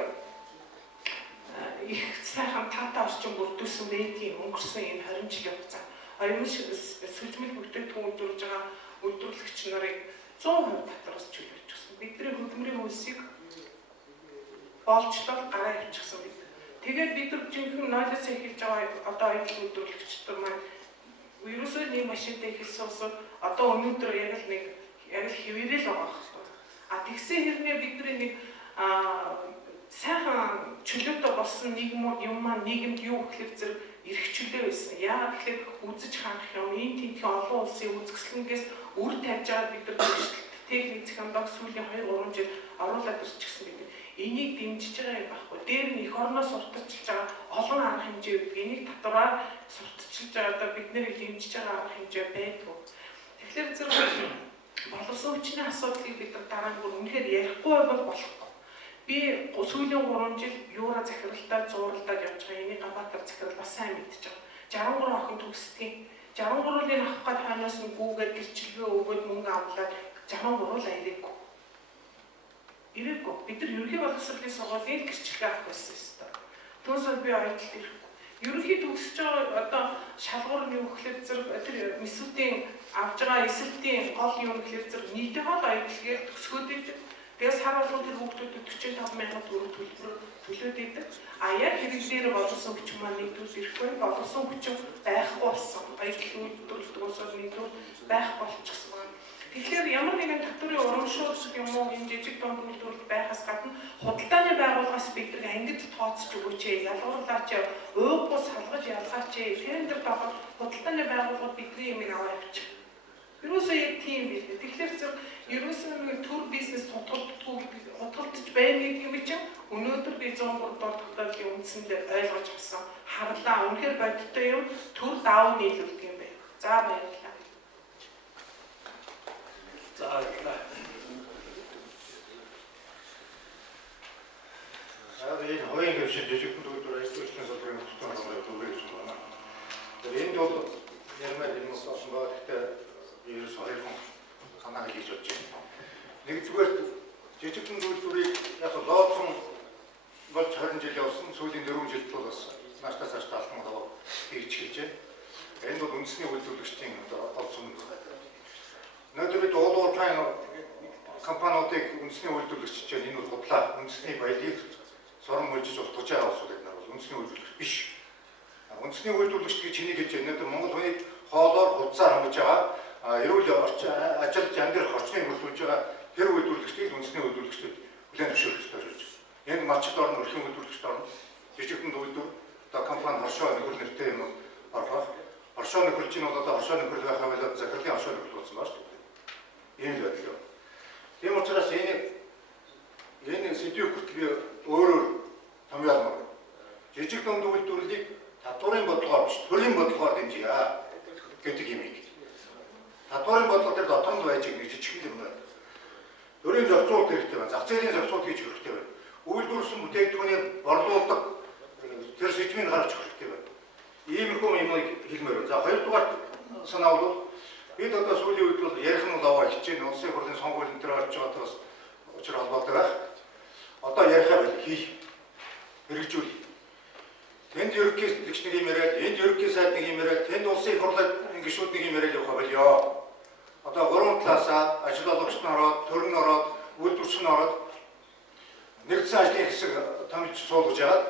их сайхан таатай орчин бүрдүүлсэн байдгийн өнгөрсөн энэ 20 жилийн хугацаанд оюун сүлжмэл бүтээгдэхүүн үйлдвэрлэж байгаа үйлдвэрлэгч нарыг 100% татвараас чөлөөлж өгсөн. Бидний хөдөлмөрийн хөлсийг боолчлол гараа явчихсан бид. Тэгээд бид нар жинхэнэ нойлоос эхэлж байгаа одоо оюун үйлдвэрлэгчдэр маань ерөөсөө нэг машинтай эхэлсэн усууд одоо өнөөдөр яг л хэвээрэл байгаа хэрэг. Тэгсэн хэрнээ бидний нэг сайхан чөлөөтэй болсон юм маань нийгэмд юу гэхээр зэрэг эрх чөлөө байсан. Яагаад гэхээр үзэж хандах юм энэ тентхийн олон улсын үзэсгэлэнгээс үр тавьж байгаа бид нар техник технологи сүүлийн 2-3 жил оруулаад ирчихсэн бид. Энийг дэмжиж байгаа юм байхгүй. Дээр нь эх орноос сурталчилж байгаа олон арга хэмжээ үүдэг. Энийг татвараар сурталчилж байгаа одоо бид нарыг дэмжиж байгаа арга хэмжээ байдгүй. Тэгэхээр зэрэг боловсон хүчний асуудлыг бид нар дараа нь бүр үнэхээр ярихгүй бол болохгүй. Би сүүлийн 3 жил юура захиралтай зууралдаад явж байгаа энийг Ганбаатар захирал бас сайн мэдчихэж байгаа. 63 охин төгсдгийг 63-ыг авах гээд ханаас нь гүүгээд гэрчлэгээ өгөөд мөнгө авлаад 63 л ирээгүй. Ирээгүй. Бид нар ерөнхий боловсролын сургуулийн гэрчлэгээ авах байсан юм. Түүнээс би ойлголт ирэхгүй. Ерөнхий төгсөж байгаа одоо шалгуур нь юу гэхээр зэрэг тэр мэсүүдийн авж байгаа эсэлтийн гол юм гэхээр зэрэг нийтэд гол аялалгаар төсгөөд идэг. Тэгээс сар болгон тэр хүүхдүүдэд 45,000 төгрөг төлөөд идэг. Яг хэрэг дээр боловсон хүч маань нэгдүүл ирэхгүй боловсон хүч байхгүй болсон. Аялал үйлдвэрлэдэг улсууд нэгдүүл байх болчихсон. Тэгэхээр ямар нэгэн татварын урамшуул юм уу энэ жижиг дунд үйлдвэрлэл байхаас гадна худалдааны байгууллагаас бидрэг ангид тооцож өгөөч, ялгуурлаач, уугуус салгаж ялгаач, тендер багт худалдааны байгууллагууд бидний юмыг аваа явчих. Ерөөсөө яг тийм биш. Тэгэхээр зөв ерөөсөө нэг төр бизнес худалдаж байна гэдэг юм чинь өнөөдөр би 103 дор тогтоолын үндсэндээ ойлгож авсан. Харлаа. Үнэхээр бодиттой юм төр давуу нийлүүлдэг юм байна. За баярлалаа. За баярлалаа. Энэ хоёрын хөвшин жижиг бүлгүүр ажиллагчдын салбарын хөтөлбөр төвлөрж байна. Тэгэхээр энд бол ярмаар юм болсон байгаа. Гэхдээ ерөөс хоёрхан санааг хийж бодож байна. Нэг зүгээр жижиг бүлгүүрийг яг лоодсон болж 20 жил явсан. Сүүлийн 4 жилд бол бас нааштай цаашдаа алхам аваа хийж хэлж байна. Энэ бол үндэсний үйлдвэрлэгчдийн олсон юм байна. Өнөөдөр бид уулуурхайн компаниудыг үндэсний үйлдвэрлэгч чинь энэ бол худлаа үндэсний баялаг сорон мөржиж устгаж байгаа улсууд нар бол үндэсний үйлдвэрлэгч биш. Үндэсний үйлдвэрлэгч гэж чиний гэж өнөөдөр Монгол хүний хоолоор худсаар хангаж байгаа эрүүл ажилд амьдрах орчныг хөгжүүлж байгаа тэр үйлдвэрлэгчдийг үндэсний үйлдвэрлэгчдүүд хүлээн зөвшөөрөх ёстой гэж. Энэ малчд орн өрхийн үйлдвэрлэгчд орн жижигхэн үйлдвэр одоо компани оршоо нөхөр нэртэй юм орхох. Оршоо нөхөрч нь бол одоо оршоо нөхөр байхаа болоод захирлын оршоо нөхөр болсон байна шүү дээ. Ийм л байдаг. Тийм учраас энэ сэдвийг би өөрөөр томьёолмоор жижиг дунд үйлдвэрлэлийг татварын бодлогоор биш төрийн бодлогоор дэмжиж гэдэг юм ийм. Татварын бодлого дээр дотоод байж байгаа жижиг юм байна. Төрийн зохицуулалт хэрэгтэй байна. Зах зээлийн зохицуулалт хийж хэрэгтэй байна. Үйлдвэрлэсэн бүтээгдэхүүний борлуулдаг тэр сэдвийг гаргаж өгөх хэрэгтэй байна. Иймэрхүү юмыг хэлмээр байна. За хоёрдугаар санаа бол бид одоо сүүлийн үед бол ярих нь лаваа хичээн улсын хурлын сонгуулийн дээр орж байгаа бас учир холбоотой байх. Одоо ярихаа хийх хэрэгжүүл. Тэнд ерөнхийдч нэг юм яриад, энд ерөнхий сайд нэг юм яриад, тэнд улсын их хурлын гишүүд нэг юм яриад явах болёо. Одоо гурван талаасаа ажил олгогч нь ороод, төрн нь ороод, үйлдвэрч нь ороод нэгдсэн ажлын хэсэг томилж суулгаж яагаад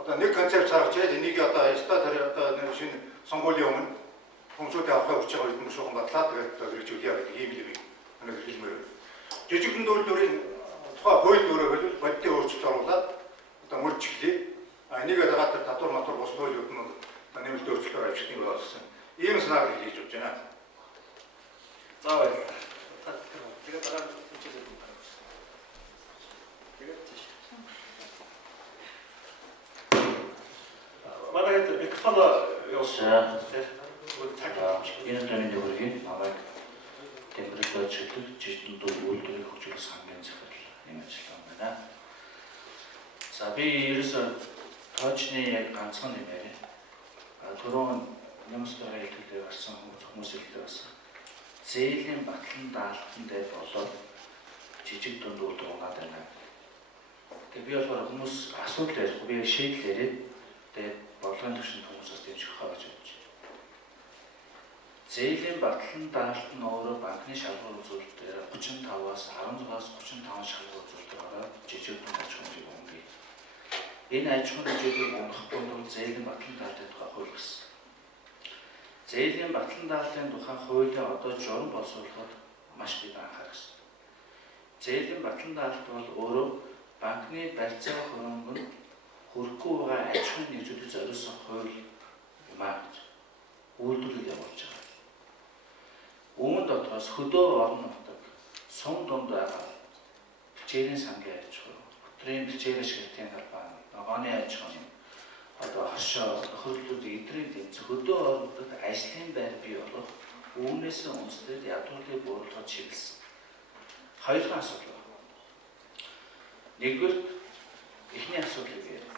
одоо нэг концепт гаргаж ирээд энийг одоо одоо нэг шинэ сонгуулийн өмнө хүмүүсүүд авахыг хүч байгаа юм шүүхэн батлаа. Тэгээд одоо хэрэгжүүл яагаад ийм юм нэг хэлмээр. Жижиг дүндүүлдүүрийн тухай хууль дөрөв бол бодитын өөрчлөлт оруулаад одоо мөржиглээ. Энийг дагаад татвар матур бус хуулиуд нь нэмэлт өөрчлөлтөөр ажиллах юм болсон. Ийм санааг хийж болж байна. За баярлалаа. Тэгээд дараа хүчээр юм байна. Тэгээд тийш. Манай хэд микрофон явуулсан. Энэ таны дөрвийг намайг температур чөлөө жижиг дүү үйлдвэрийг хөгжүүлэх хамгийн захирал юм ажиллагаа байна. За би ерөөсөө тоочны яг ганцхан юм яриа. Түрүүн нэмсдэр хэлтэлээр гарсан хүмүүс хэлдэг байсан. Зээлийн батлан даалтан дээр болоод жижиг дунд үйлдвэр унаад байна. Тэгээ би болохоор хүмүүс асуудал ярихгүй би шийдэл яриад тэгээд бодлогын түвшинд хүмүүсээс дэмжих хааж байна. Зээлийн батлан даалт нь өөрөө банкны шалгуур үзүүлэлтээр 35-аас 16-аас 35 шалгуур үзүүлэлтээр ороод жижиг дунд аж ахуйн хэмжээг ундаг. Энэ аж ахуйн хэмжээг унахгүй бол зээлийн батлан даалтын тухай хууль гарсан. Зээлийн батлан даалтын тухай хуулийг одоо журам боловсруулахад маш бий анхаарах хэрэгтэй. Зээлийн батлан даалт бол өөрөө банкны барьцаа хөрөнгө нь хүрэхгүй байгаа аж ахуйн нэгжүүдэд зориулсан хууль юм аа гэж үйлдвэрлэл явуулж байгаа. Өмнө дотроос хөдөө орон нутаг сум дунд байгаа бичээрийн сангийн аж ахуй, хөтрийн бичээрийн ширтийн талбай, ногооны аж ахуй, одоо хошоо, хөрөлтүүд эдрийн тэмцэх хөдөө орон нутагт ажлын байр бий болох үүнээс үндэслэл ядуурлыг бууруулахад шийдэлсэн. Хоёрхан асуудал байна. Нэгдүгээр эхний асуудлыг ярив.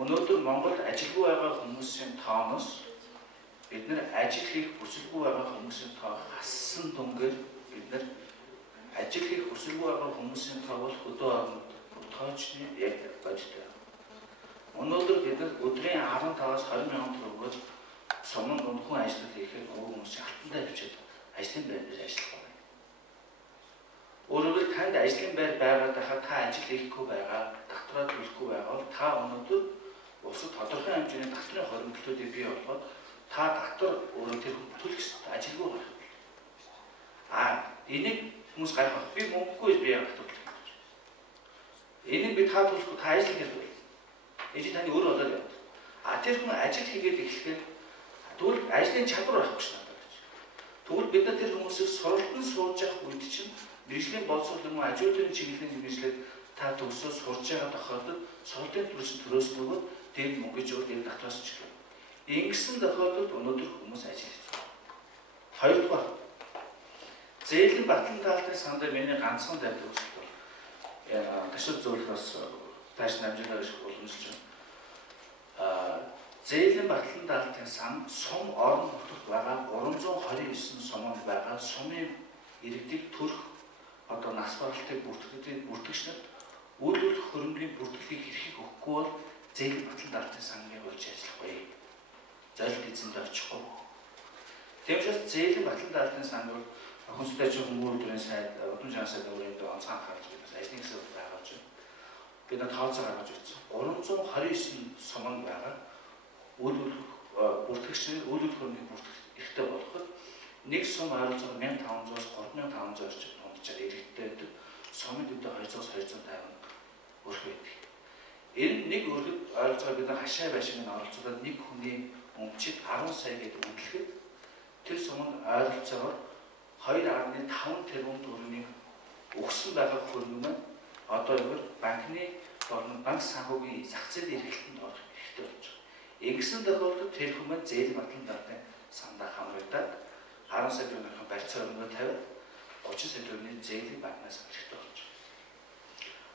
Өнөөдөр Монголд ажилгүй байгаа хүмүүсийн тооноос бид нар ажил хийх хүсэлгүй байгаа хүмүүсийн тоо хассан дүнгээр бид нар ажил хийх хүсэлгүй байгаа хүмүүсийн тоо бол хөдөө орон тоочны яг бодтой. Өнөөдөр бид нар өдрийн 15-аас 20 мянган төгрөгөөр сумын дундхан ажил хийхэд хүмүүс алтандаа авчиад ажлын байр дээр ажиллах байна. Өөрөөр хэлбэл танд ажлын байр байгаад хахад та ажил хийхгүй байгаа, татвараа төлөхгүй байгаа бол та өнөөдөр улсад тодорхой хэмжээний татварын хоригдлуудыг бий болгоод та татвар өөрөө тэр төлөх ёстой ажилгүй гарах. Энийг хүмүүс гаргах. Би мөнгөгүй би яг татвар төлөх. Энийг би та төлөхгүй та ажил хийгээд бол. Эцэг таны өөр болоод яваад. Тэр хүн ажил хийгээд эхлэхээр тэгвэл ажлын чадвар байхгүй ш надад гэж. Тэгвэл бид нар тэр хүмүүсийг суралтан сууж явах үед чинь мэргэжлийн боловсрол юм уу ажилтны чиглэлийн мэргэжлээд та төгсөө сурж байгаа тохиолдолд суралтын төрөөс нөгөө тэр мөнгө гэж өөр татвараас ч гэх юм. Ингэсэн тохиолдолд өнөөдөр хүмүүс ажил хийж байна. Хоёрдугаар зээлийн батлан даалтын санд миний ганцхан тавьдаг зүйл бол гашуун зөвлөхөөс тааш намжуулах гэж боломжтой байна. Зээлийн батлан даалтын сан сум орон нутагт байгаа 329 суманд байгаа сумын иргэдийг төрөх одоо нас баралтыг бүртгэгчнэр үйлдвэрлэх хөрөнгөний бүртгэлийг хэрхийг өгөхгүй бол зээлийн батлан даалтын сангийн болж ажиллахгүй. Зорилт эзэнд очихгүй. Тэгвэл зээлийн батлан даалтын сан бол хүнстэй зөвхөн үйлдвэрийн сайд, удам жан сайд өөрөнд онцгой анхаарч байгаа ажлын хэсэг байгаа гэж бид нар тооцоо гаргаж үзсэн. 329 суманд байгаа үйлдвэрлэх бүртгэгчнэр үйлдвэрлэх хөрөнгөний бүртгэх эрхтэй болоход нэг сум ойролцоогоор 1500-аас 3500 орчим хонцоор эрхтэй байдаг. Сумын дэвтэ 200-аас 250 өрх байдаг. Энэ нэг өргөд ойролцоогоор бид нар хашаа байшинг оролцуулаад нэг хүний өмчид 10 сая гэдэг үнэлэхэд тэр суманд ойролцоогоор 2.5 тэрбум төгрөгийн өгсөн байгаа хөрөнгө маань одоо ихээр банкны болон банк санхүүгийн зах зээлийн эрхлэлтэнд орох хэрэгтэй болж байгаа. Ингэсэн тохиолдолд тэр хүмүүс зээлийн батлан даалтын сандаа хамрагдаад 10 сая төгрөгийн барьцаа өргөө тавиад 30 сая төгрөгийн зээлийн банкнаас хэрэгтэй болж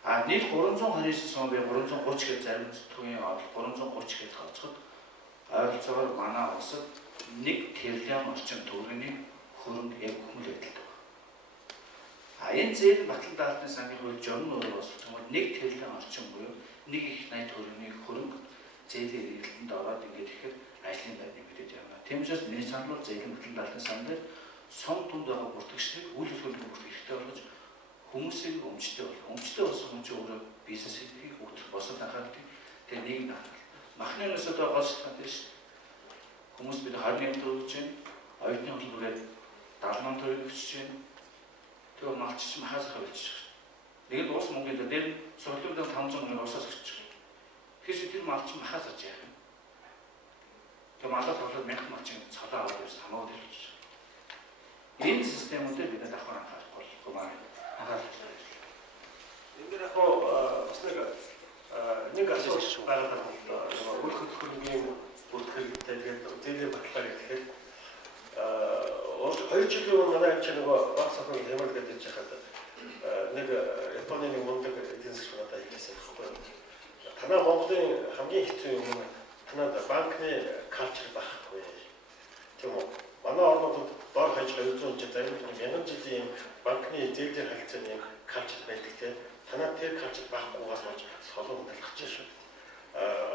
байгаа. Нийт 329 сум бай 330 гэж зарим төвийн авал 330 гэж тооцоход ойролцоогоор манай улсад 1 тэрлион орчим төгрөгийн хөрөнгө яг хүмүл байдалтай байна. Энэ зээлийн батлан даалтын сангийн хууль журам нөр болсон. 1 тэрлион орчим буюу 1 их 80 төгрөгийн хөрөнгө зээлийн эргэлтэнд ороод ингээд ихээр ажлын байр нэмэгдэж явна. Тийм учраас миний санал бол зээлийн хөтлөлт алтан сан дээр сум тунд байгаа бүртгэгчдийг үйл хөдлөлтөнд бүртгэх хэрэгтэй болгож хүмүүсийг өмчтэй болох. Өмчтэй болсон хүн чинь өөрөө бизнес хийх, хөтлөх, босод анхаардаг. Тэгээ нийгэм анхаарах. Махны өнөөс одоо гол шалтгаан тийм шүү. Хүмүүс бид 21 төгсөж байна. Оюутны хөтөлбөрөөр 78 төгсөж байна. Тэгээ малчч махаас хавьчих. Тэгээд уус мөнгөнд дээр сургалтын 500 мянга усаас өгч байгаа. Тэгэхээр тэр малч махаас аж яах юм. Тэгээ малаа тоглоод 1000 малчин цолоо аваад явсан хамаагүй хэлж байгаа. Энэ системүүдээр бид давхар анхаарах болохгүй маань анхаарах. Энд яг бас нэг асуулт байгаа даа. Үйл хөдлөлийн бүртгэгдэлтэй тэгээд зээлийн баталгаа гэхэд 2 жилийн өмнө манай чинь нөгөө баг сахын хэмэл гэдэг жахад нэг Японы нэг мундаг эдийн засгийн надад хэлсэн байхгүй. Танаа Монголын хамгийн хэцүү юм нь танаад банкны калчер байхгүй. Тийм үү? Манай орнуудад дор хаяж 200 жил зарим 1000 жилийн банкны зээлийн харилцааны калчер байдаг те. Танаад тэр калчер баггүйгаас болж солон талхаж шүү.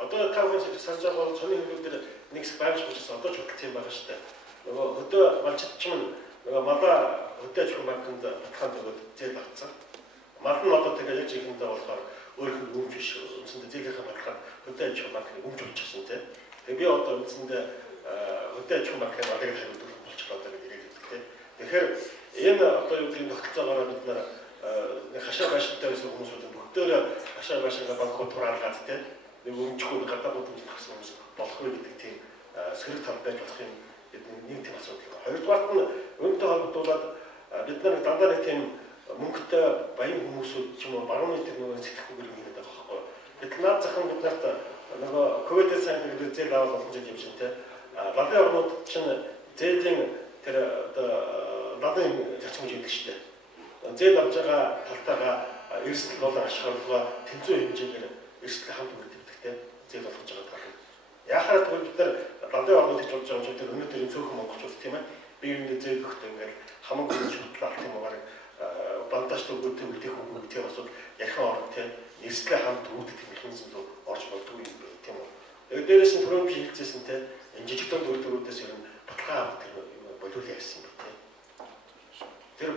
Одоо та бүхэн санаж байгаа бол цоны хөлбөр нэг банк учраас одоо ч хөдөлт юм байгаа шүү дээ. Нөгөө хөдөө малчдчин нөгөө малаа хөдөө аж ахуйн банкнд баталгаанд өгөөд зээл авцсан. Мал нь одоо тэгээ яг жигэндээ болохоор өөрөөр нь өмч биш үндсэндээ зээлийн баталгаанд хөдөө аж ахуйн банкны өмч болчихсон тийм. Тэгээ би одоо үндсэндээ хөдөө аж ахуйн банкны малыг хариуцлах болчихлоо гэдэг ирээд тийм. Тэгэхээр энэ одоо юу гэдэг тогтолцоогоор бид нар хашаа башинтай байсан хүмүүсүүд бүгдөө хашаа башингаа банкуд турааргаад тийм. Нэг өмчхүүд гадаадууд гэсэн хүмүүс болохгүй гэдэг тийм сэрэг тал байж болох юм нэг тийм асуудал. Хоёрдугаарт нь өнөөдөр холбогдуулаад бид нар дандаа нэг тийм мөнгөтэй баян хүмүүсүүд ч юм уу барууны тэр нөгөө сэтгэхүйгээр хийгээд байгаа байхгүй. Бид наад зах нь бид нарт нөгөө ковидээс сайн зээл аваад олон жил юм шиг те. Балын орнууд чинь зээлийн тэр одоо надын зарчмж гэдэг шүү дээ. Зээл авж байгаа талтайгаа эрсдэл болон ашиглалгаа тэнцүү хэмжээгээр эрсдэл хамт үлдээдэг зээл болгож байгаа тал. Яхаар тэгвэл бид нар балын орнууд гэж болж байгаа юм шиг тэр өнөөдөр энэ цөөхөн монголчууд тийм ээ. Би энэ зээл өгөхдөө ингээд хамаг гүнж хөтлөлт алт юм уу гараг бандаж төгөөтэй үлдэх хүмүүс тийм бас яхан орон тийм эрсдэл хамт үүдэх механизм руу орж болдгоо юм бэ тийм үү. Тэгээд дээрээс нь түрүүн хэлжсэн тийм энэ жижиг дунд үйлдвэрүүдээс ер нь баталгаа авах тэр болиулын яасан юм тийм. Тэр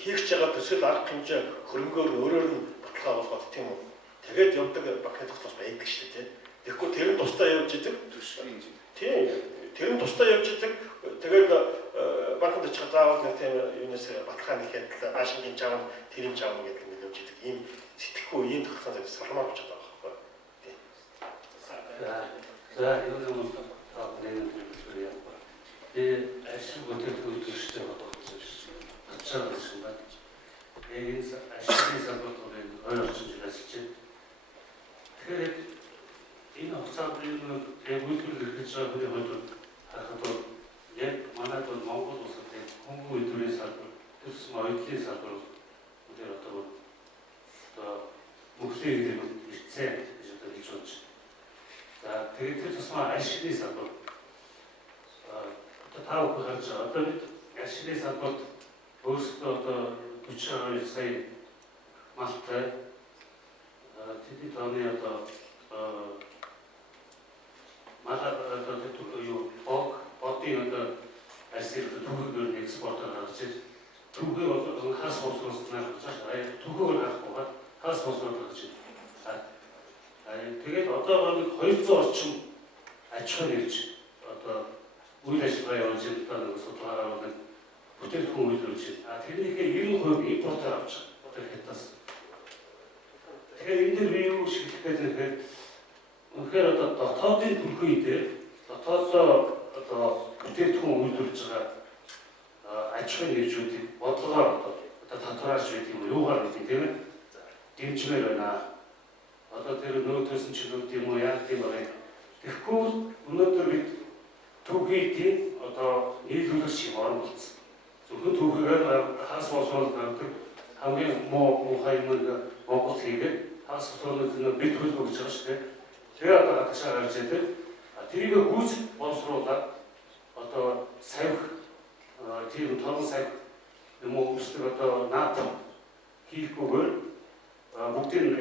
хийх байгаа төсөл арга хэмжээ хөрөнгөөр өөрөөр нь баталгаа болгоод тийм үү. Тэгээд явдаг банкны тогтоос байдаг шүү дээ тийм. Тэгэхгүй тэр нь тусдаа явж идэг төслийн тийм. Тэр нь тусдаа явж идэг. Тэгээд банкнд очих заавал нэг тийм юунаас баталгаа нэхэд ашингийн жаав тэрийн жаав гэдэг нь явж идэг. Ийм сэтгэхгүй ийм тогтоох салмаар болж байгаа байхгүй. Тийм. За энэ юм нэг зүйл яа. Ашиг бүтээгдэхүүн төстэй бодож ачаар байсан байна. Энэ ашигын салбарт ойлгож ажиллаж. Тэгэхээр энэ хугацаанд энэ үйлдвэр хэрэгжиж байгаа хүний хувьд харахад яг манайд бол Монгол улсад хөнгөн үйлдвэрийн салбар, төссөн оюутлын салбар дээр одоо мөнгөний хэлбэр ирцээ гэж одоо хэлж байна. За тэгээд тэр тусмаа ашигын салбар одоо тав гарч байгаа. Одоо бид ашигын салбарт өөрсдөө одоо 42 сая малтай тэдний тооны одоо бодын одоо асар түүхээр экспортоор гарч иж түүхээр бол хас хосроос нарж байгаа. Түүхээр гарахгүй хас хосроод гарч иж. Тэгээд одоо нэг 200 орчим аж ахуйн нэрж одоо үйл ажиллагаа явуулж байгаа нэг судалгаагаар нэг бүтээгдэхүүн үйлдвэрлэж байна. Тэрнийхээ 90% импортоор авч байгаа. Одоо хятадас. Тэгэхээр энэ дэр юу шиг хэлэхэд үнэхээр одоо дотоодын төлхөө дээр дотоодоо одоо бүтээгдэхүүн үйлдвэрлэж байгаа аж ахуйн нэржүүдийг бодлогоор одоо татвараарч байдаг юм юугаар гэдэг тийм ээ дэмжмээр байна. Одоо тэр нөөцөөсөн чөлөөт юм уу яг тийм байна. Тэгэхгүй өнөөдөр бид түүхийдийн одоо нийлүүлэх шиг орн болсон. Зөвхөн түүхийгээр хас босоод гардаг хамгийн муухай юм Монгол хийгээд хас босоод бид хөлбөж байгаа шүү дээ. Тэгээ одоо хаташаа гарч идэг. Тэрийг гүйц боловсруулаад одоо савих тийм тоон савих юм уу өсдөг одоо наадам хийхгүйгээр бүгдийг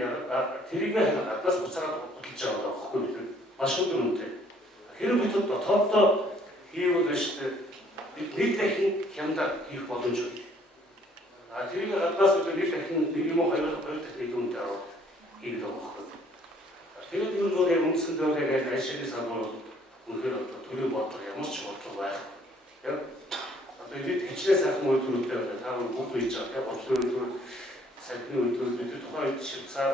тэрийг гадаас буцаад хөтлөж байгаа байхгүй бид. маш өндөр үнэтэй. Хэрэв бид дотооддоо хийвэл шүү дээ. Бид нэг дахин хямдаар хийх боломж байна. Тэрийг гаднаас нэг дахин юм уу хоёр дахин үнэтэй аваад хийх байгаа. Тэгээд энэ бол яг үндсэндээ яг ашигын салбар үнэхээр төрийн бодлого ямар ч бодлого байх. Яг одоо бид хичнээн сайхан үйлдвэрүүдтэй та бүгд хийж байгаа. Яг бодлогын үйлдвэр, сахины үйлдвэр бид тухайн үед Швейцар,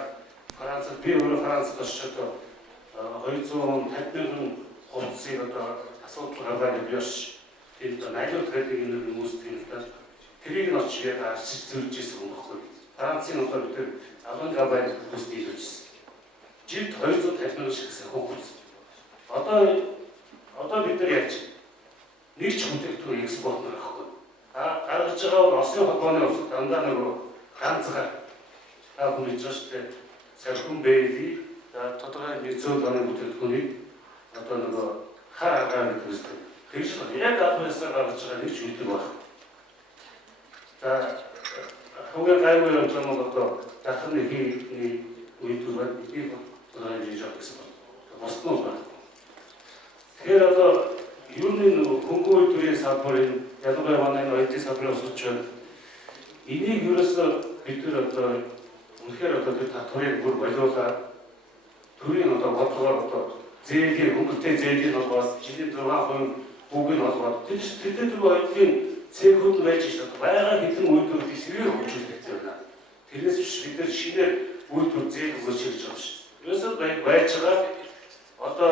Франц, би өөрөө Францад очиж одоо 250,000 хувцсыг одоо асуудал гаргаад явж тэнд найдвар трейдинг энэ хүмүүстэй юм даа. Тэрийг нь очиж арчиж зөрж ирсэн юм баггүй. Францын одоо бид авангабайд хүмүүстэй хэлжсэн. Жилд 250,000 шиг хөвгөц. Одоо бид нар яаж нэг ч бүтээгдэхүүн экспорт хийхгүй. Гаргаж байгаа бол Оросын холбооны улс дандаа нөгөө ганцгаар хүн хийж байгаа шүү дээ. Сархун бэйли за тодорхой нэг зөөл оны бүтээгдэхүүнийг одоо нөгөө хаа гаргаж үздэг. Тэгж байна. Яг албаасаа гаргаж байгаа нэг ч үлдэх баг. За хөвгөө гайгүй юм байна одоо дахны хийх үйлдвэр бид хийж байгаа гэсэн байна. Босдоо байна. Тэгэхээр одоо юу нэг хөнгөн үйлдвэрийн салбарын ялангуяа манай IT салбарын усч байна. Энийг ерөөсөө бид нар одоо үнэхээр одоо тэр татварыг бүр болиулаад төрийн одоо бодлогоор одоо зээлийн хөнгөлтэй зээлийн холбоос жилийн 6% бүгд нь олгоод тэдэд тэр хоёрын цэгүүд байж байгаа байгаа хэдэн үйлдвэрлэлийг сэргээр хөгжүүлэх байна. Тэрнээс биш бид нар шинээр үйлдвэр зээл өгөөж хийж байгаа шүү. Ерөөсөө байж байгаа одоо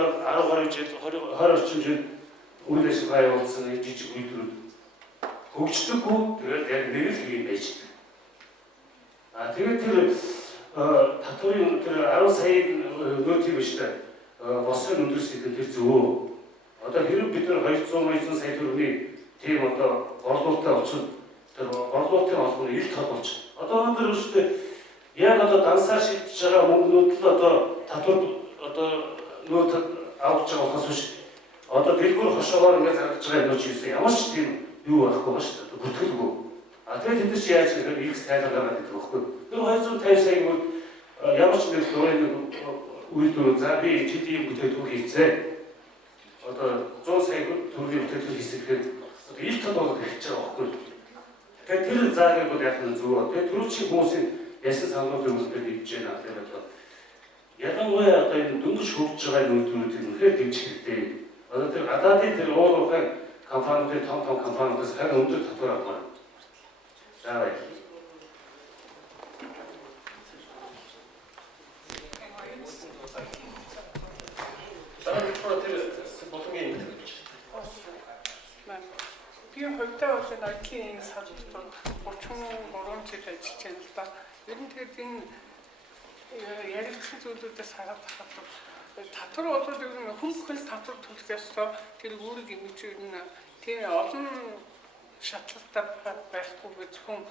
10 жил 20 орчим жил үйл ажиллагаа явуулсан энэ жижиг үйлдвэрүүд хөгждөггүй тэгээд яг нэг л юм байж байгаа. Тэгээд тэр татварын тэр 10 саяын нөөцийг биш та босын өндөрсөйд тэр зөвөө. Одоо хэрэв бид нар 200 сая төгрөгийн тийм одоо борлуулалтаа очоод тэр борлуулалтын холбооны ил тод болж. Одоо өнөөдөр үүштэй яг одоо дансаар шилжиж байгаа мөнгнүүд л одоо татвар одоо нөөц авч байгаа болохоос биш. Одоо дэлгүүр хошоогоор ингээд зарж байгаа юм шиг ямар ч тийм юу байхгүй ба шүү дээ. Бүтгэлгүй. Тэгээд тэд чи яаж гэхээр их тайлбараад идэх байхгүй. Тэр 250 сая бол ямар ч нэг өөрийн үйлдвэр за би жилийн бүтээгдэхүүн хийцээ. Одоо 100 сая төгрөгийн бүтээгдэхүүн хийсэхэд одоо ил тод болоод эхэлж байгаа байхгүй. Тэгэхээр тэр заагийг бол яг нь зөв. Тэгээд түрүүчийн хүмүүсийн ясан саналуудын үйлдэл хийж байна гэдэг бол ялангуяа одоо энэ дөнгөж хөгжиж байгаа үйлдвэрүүдийг үнэхээр дэмжих хэрэгтэй. Одоо тэр гадаадын тэр уурхай компаниудын том компаниудаас харин өндөр татвар авах. За баяр. Би хувьдаа бол IT-ийн салбарт 33 жил ажиллаж байна л да. Ер нь тэгээд энэ яригдсан зүйлүүдээс хараад тахад татвар бол ер нь хүн бүхэн татвар төлөх ёстой. Тэр үүрэг имиж ер нь тийм олон шатлалтай байхгүй зөвхөн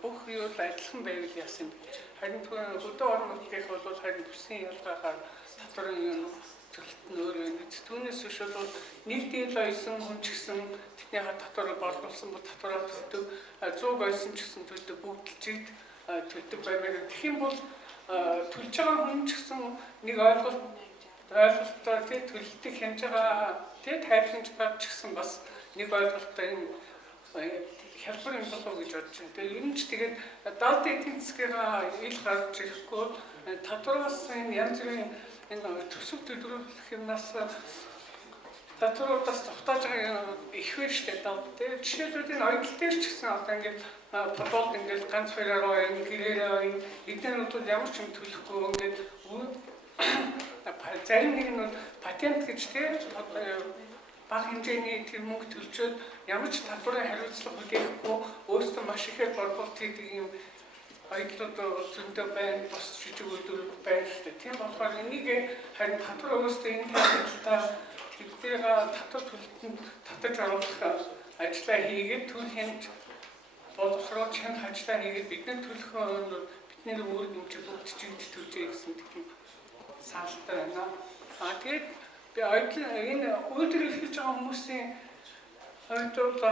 бүх юу л адилхан байвал яасан бэ. Харин хөдөө орон нутгийнх бол харин бүсийн ялгаагаар татварын юм төлөлт нь өөр юм. Түүнээс биш бол нэг дийл ойсон хүн ч гэсэн тэдний татварыг борлуулсан бол татвараа төлдөг, 100 ойсон ч гэсэн төлдөг, бүгд л жигд төлдөг баймаар. Тэгэх юм бол төлж байгаа хүн ч гэсэн нэг ойлголттой тий төлөлтийг хянаж байгаа тий тайлбарж байгаа ч гэсэн бас нэг ойлголттой юм хялбар юм болов гэж бодож байна. Тэгээ ер нь ч тэгээд даалт эдийн засгийн ил гарч ирэхгүй татвараас энэ янз бүрийн энэ төсөв төлөвлөх юмнаас татваруудаас тогтоож байгаа их байна шүү дээ. Тэгээд жишээлбэл энэ оюутан дээр ч гэсэн одоо ингээд подолд ингээд ганц хоёроо энэ гэрээрээ эднэрүүд бол ямар ч юм төлөхгүй ингээд зарим нэг нь патент гэж тийм бага хэмжээний тэр мөнгө төлчөөд ямар ч татварын хариуцлага үлээхгүй өөрсдөө маш ихээр борлуулалт хийдэг юм оюутлууд зөндөө байна, бос жижиг үйлдвэрүүд байна шүү дээ. Тийм болохоор энийг харин татвар өөрсдөө энэ талаар тэдгээр татвар төлөлтөнд татаж оруулах ажлаа хийгээд түн хэмж боловсроо чанга ажиллаа хийгээд бидний төлөх бидний үүрэг хэмжээ бүгд чигт төлжээ гэсэн тийм саналтай байна. Тэгээд би энэ үйлдвэр хийж байгаа хүмүүсийн хувьд бол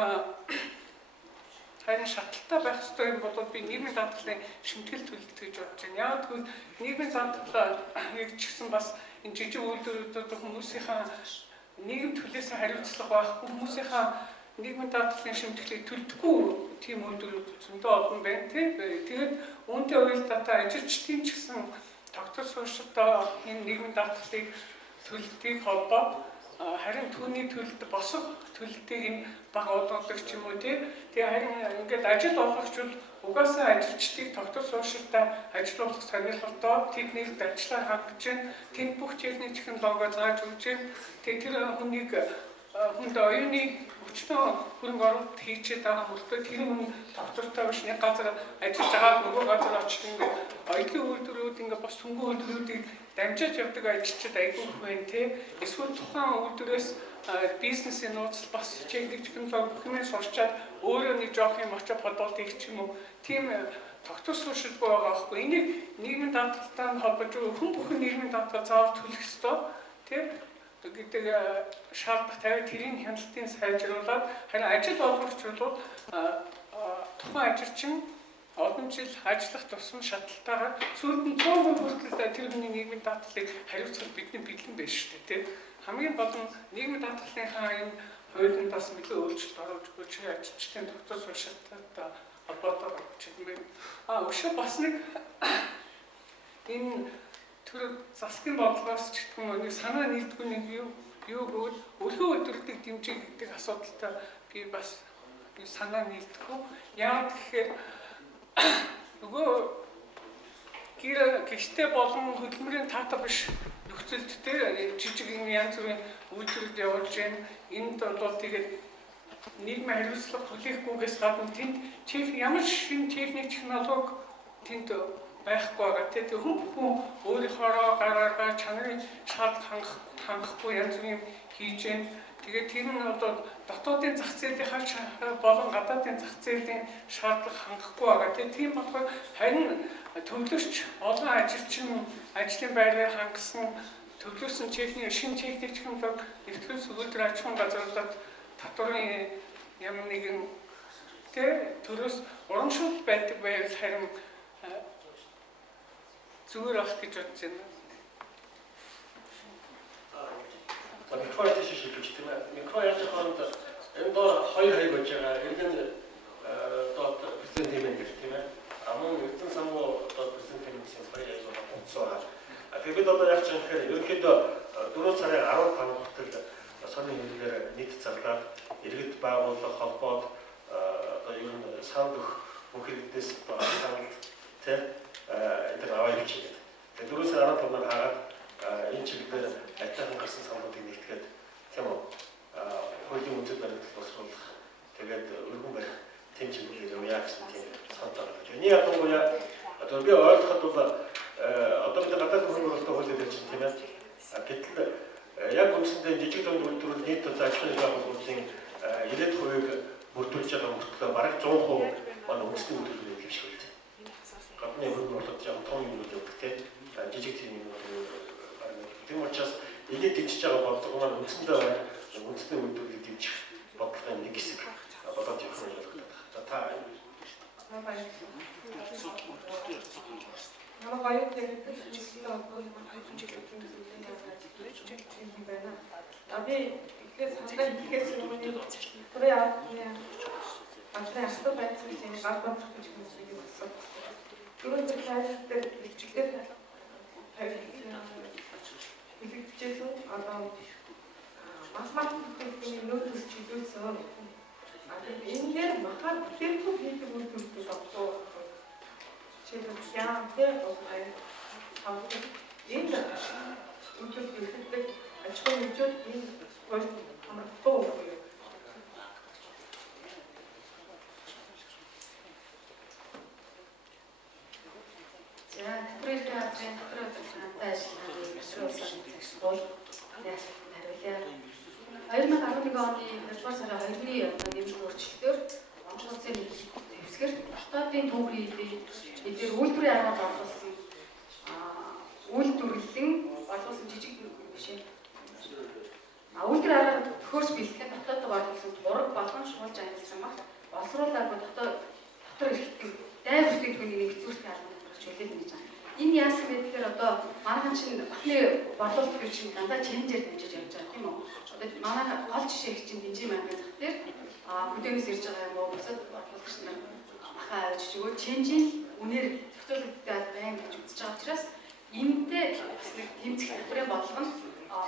харин шатлалтай байх ёстой юм бол би нийгмийн даатгалын шимтгэл төлөлт гэж бодож байна. Яг тэгвэл нийгмийн даатгалыг ч гэсэн бас энэ жижиг үйлдвэрүүдэд хүмүүсийнхаа нийгэм төлөөсөө хариуцлага байхгүй, хүмүүсийнхаа нийгмийн даатгалын шимтгэлийг төлдөггүй тийм үйлдвэрүүд зөндөө олон байна тийм. Тэгээд үүнтэй уялдаатай ажилчдын ч гэсэн тогтвол суурьшилтоо энэ нийгмийн даатгалыг төлөлтийг холбоод харин түүний төлөлт босго төлөлтийг энэ бага олгодог ч юм уу тийм. Тэгээ харин ингээд ажил олгогч бол угаасаа ажилчдыг тогтвол суурьшилтаа ажилуулах сонирхолтой тэднийд ажиллаа хангаж, тэнд бүх техник технологи зааж өгч, тэр хүнийг хүнд оюуны өчтөө хөрөнгө оруулалт хийчихэд байгаа мөртөө тэр хүн доктортой биш нэг газар ажиллаж байгаа нөгөө газар очиж ингээд оюутны үйлдвэрүүд ингээд бас сүнгийн үйлдвэрүүдийг дамжиж явдаг ажилчид айгүй их байна тий. Эсвэл тухайн үйлдвэрээс бизнесийн нууц бас техник технологи бүхнээ сурчаад өөрөө нэг жоох юм очиж бодвол их ч юм уу тийм тогтвол суурьшилгүй байгаа байхгүй. Энийг нийгмийн даатгалтай холбож хүн бүхэн нийгмийн даатгал заавал төлөх ёстой тий гэдэг шаардлага тавиад тэрийн хяналтын сайжруулаад харин ажил олгогч бол тухайн ажилчин олон жил ажиллах тусам шатлалтаараа сүүлд нь 100% хүртэл тэр хүний нийгмийн даатгалыг хариуцах бидний бэлэн байна шүү дээ. Хамгийн гол нь нийгмийн даатгалынхаа энэ хуулинд бас нэлээд өөрчлөлт оруулж өгч ажилчдын тогтвол суурьшилттай холбоотой гэж байна. Өшөө бас нэг энэ тэр засгийн бодлогоос ч гэх юм уу санаа нийлдэггүй нэг юу гэвэл өрхөө үйлдвэрлэлийг дэмжих гэдэг асуудалтай би бас санаа нийлдэхгүй. Яагаад гэхээр нөгөө гэртээ болон хөдөлмөрийн таатай биш нөхцөлд дээр жижиг янз бүрийн үйлдвэрлэлд явуулж байна. Энд бол тэгээд нийгмийн хариуцлага хүлээхгүйгээс гадна тэнд ямар шинэ техник технологи тэнд байхгүй байгаа. Тэгээд хүн өөрийнхөө гараараа чанарын шаардлага хангахгүй янз бүрийн хийж байна. Тэгээд тэр нь одоо дотоодын зах зээлийнхаа болон гадаадын зах зээлийн шаардлага хангахгүй байгаа. Тэгээд тийм болохоор харин төвлөрч олон ажилчин ажлын байрыг хангасан төвлөрсөн шинэ техник технологи нэгтгэл сүүлдэр аж ахуйн газруудад татварын ямар нэгэн төрөөс урамшуул байдаг байвал харин зүгээр авах гэж бодож байна. Микро яж шилжүүлж тийм ээ. Микро яж хооронд энэ доор хоёр хаяг болж байгаа. Энэ нь одоо президент хэмээн тийм ээ. Амун эрдэн самуу одоо президент хэмээн хоёр хаяг болчихсон. Тэгээд бид одоо яг ч анхээр ерөнхийдөө 4 сарын 15 хүртэл сонин хэмжээгээр нийт зардал иргэд байгууллага холбоод одоо ер нь санд өгөх бүх хэрэгдээс одоо санал тийм энэ аваа хийж байгаа. Тэгээд 4 сарын 15-нд хаагаад энэ чиглэлээр ажлын гарсан саналуудыг нэгтгэхэд тийм үү хуулийн үндэс баримтлал босруулах тэгээд өргөн барих тийм чиглэлээр явъя гэсэн тийм санал байгаа. Энийг ялангуяа одоо би ойлгоход бол одоо бид гадаад хөрөнгө оруулалтын хуулиар ярьж байна тийм ээ. Гэтэл яг үндсэндээ жижиг дунд үйлдвэрүүд нийт одоо аж ахуйн байгууллагын 90% бүрдүүлж байгаа мөртлөө бараг 100% манай үндэсний үйлдвэрлэлийг хэмжүүлдэг. Гадны хөрөнгө оруулалт яг том юм уу гэдэг тийм жижиг тийм юм уу. Тийм учраас энийг дэмжиж байгаа бодлого маань үндсэндээ үндэсний үйлдвэрлэлийг дэмжих бодлогын нэг хэсэг болоод явах юм байна. За та би ихээс хандаа ихээс өмнө түрээ анхны асуу байсан чинь гал бодлох гэж хүмүүсийг болсон. Түрүүн зэрэг дээр хичээлээр хэлэгдэжсэн одоо математикийн нөөцөс чиглүүлсэн. Энэ дээр махад бүтээгдэхүүн хийдэг үйлдвэрлэлд авахгүй. Жишээлбэл яамтай болмай тавтай энэ үйлдвэрлэлд аж ахуйн хэмжээд энэ хоёр хамаатай уу? За, түрээтэй хавцын хамтаа ажиллагааны бол яс хариулъя. 2011 оны 2 сарын 2-ны нэмэлт өөрчлөлтөөр онцлог улсын хэвсгэр дотоодын төвийн эдгээр үйлдвэрийн аргаар оруулсан үйлдвэрлэлэн болгосон жижиг биш ээ. Үйлдвэр аргаар төхөөрч бэлтгэх дотоодд оруулсан зураг болон шууд болж ажилласан баг боловсруулаагүй дотор ирэхдээ дайр бүртгэгдүүний нэгдүгürt арга чөлөөд нэгж байгаа. Энэ яасан бэ гэхээр одоо манайхан чинь охины борлуулалт гэж чинь дандаа ченжээр дамжиж явж байгаа тийм үү? Одоо манай гол жишээ чинь Бинжи мангын зах дээр бүтээнээс ирж байгаа юм уу? Бусад борлуулагч нар ахаа авч өгөө ченжийн үнээр зохицуулалтад байнг гэж үзэж байгаа учраас энэтэй нэг тэмцэх хэлбэрээ болгоно.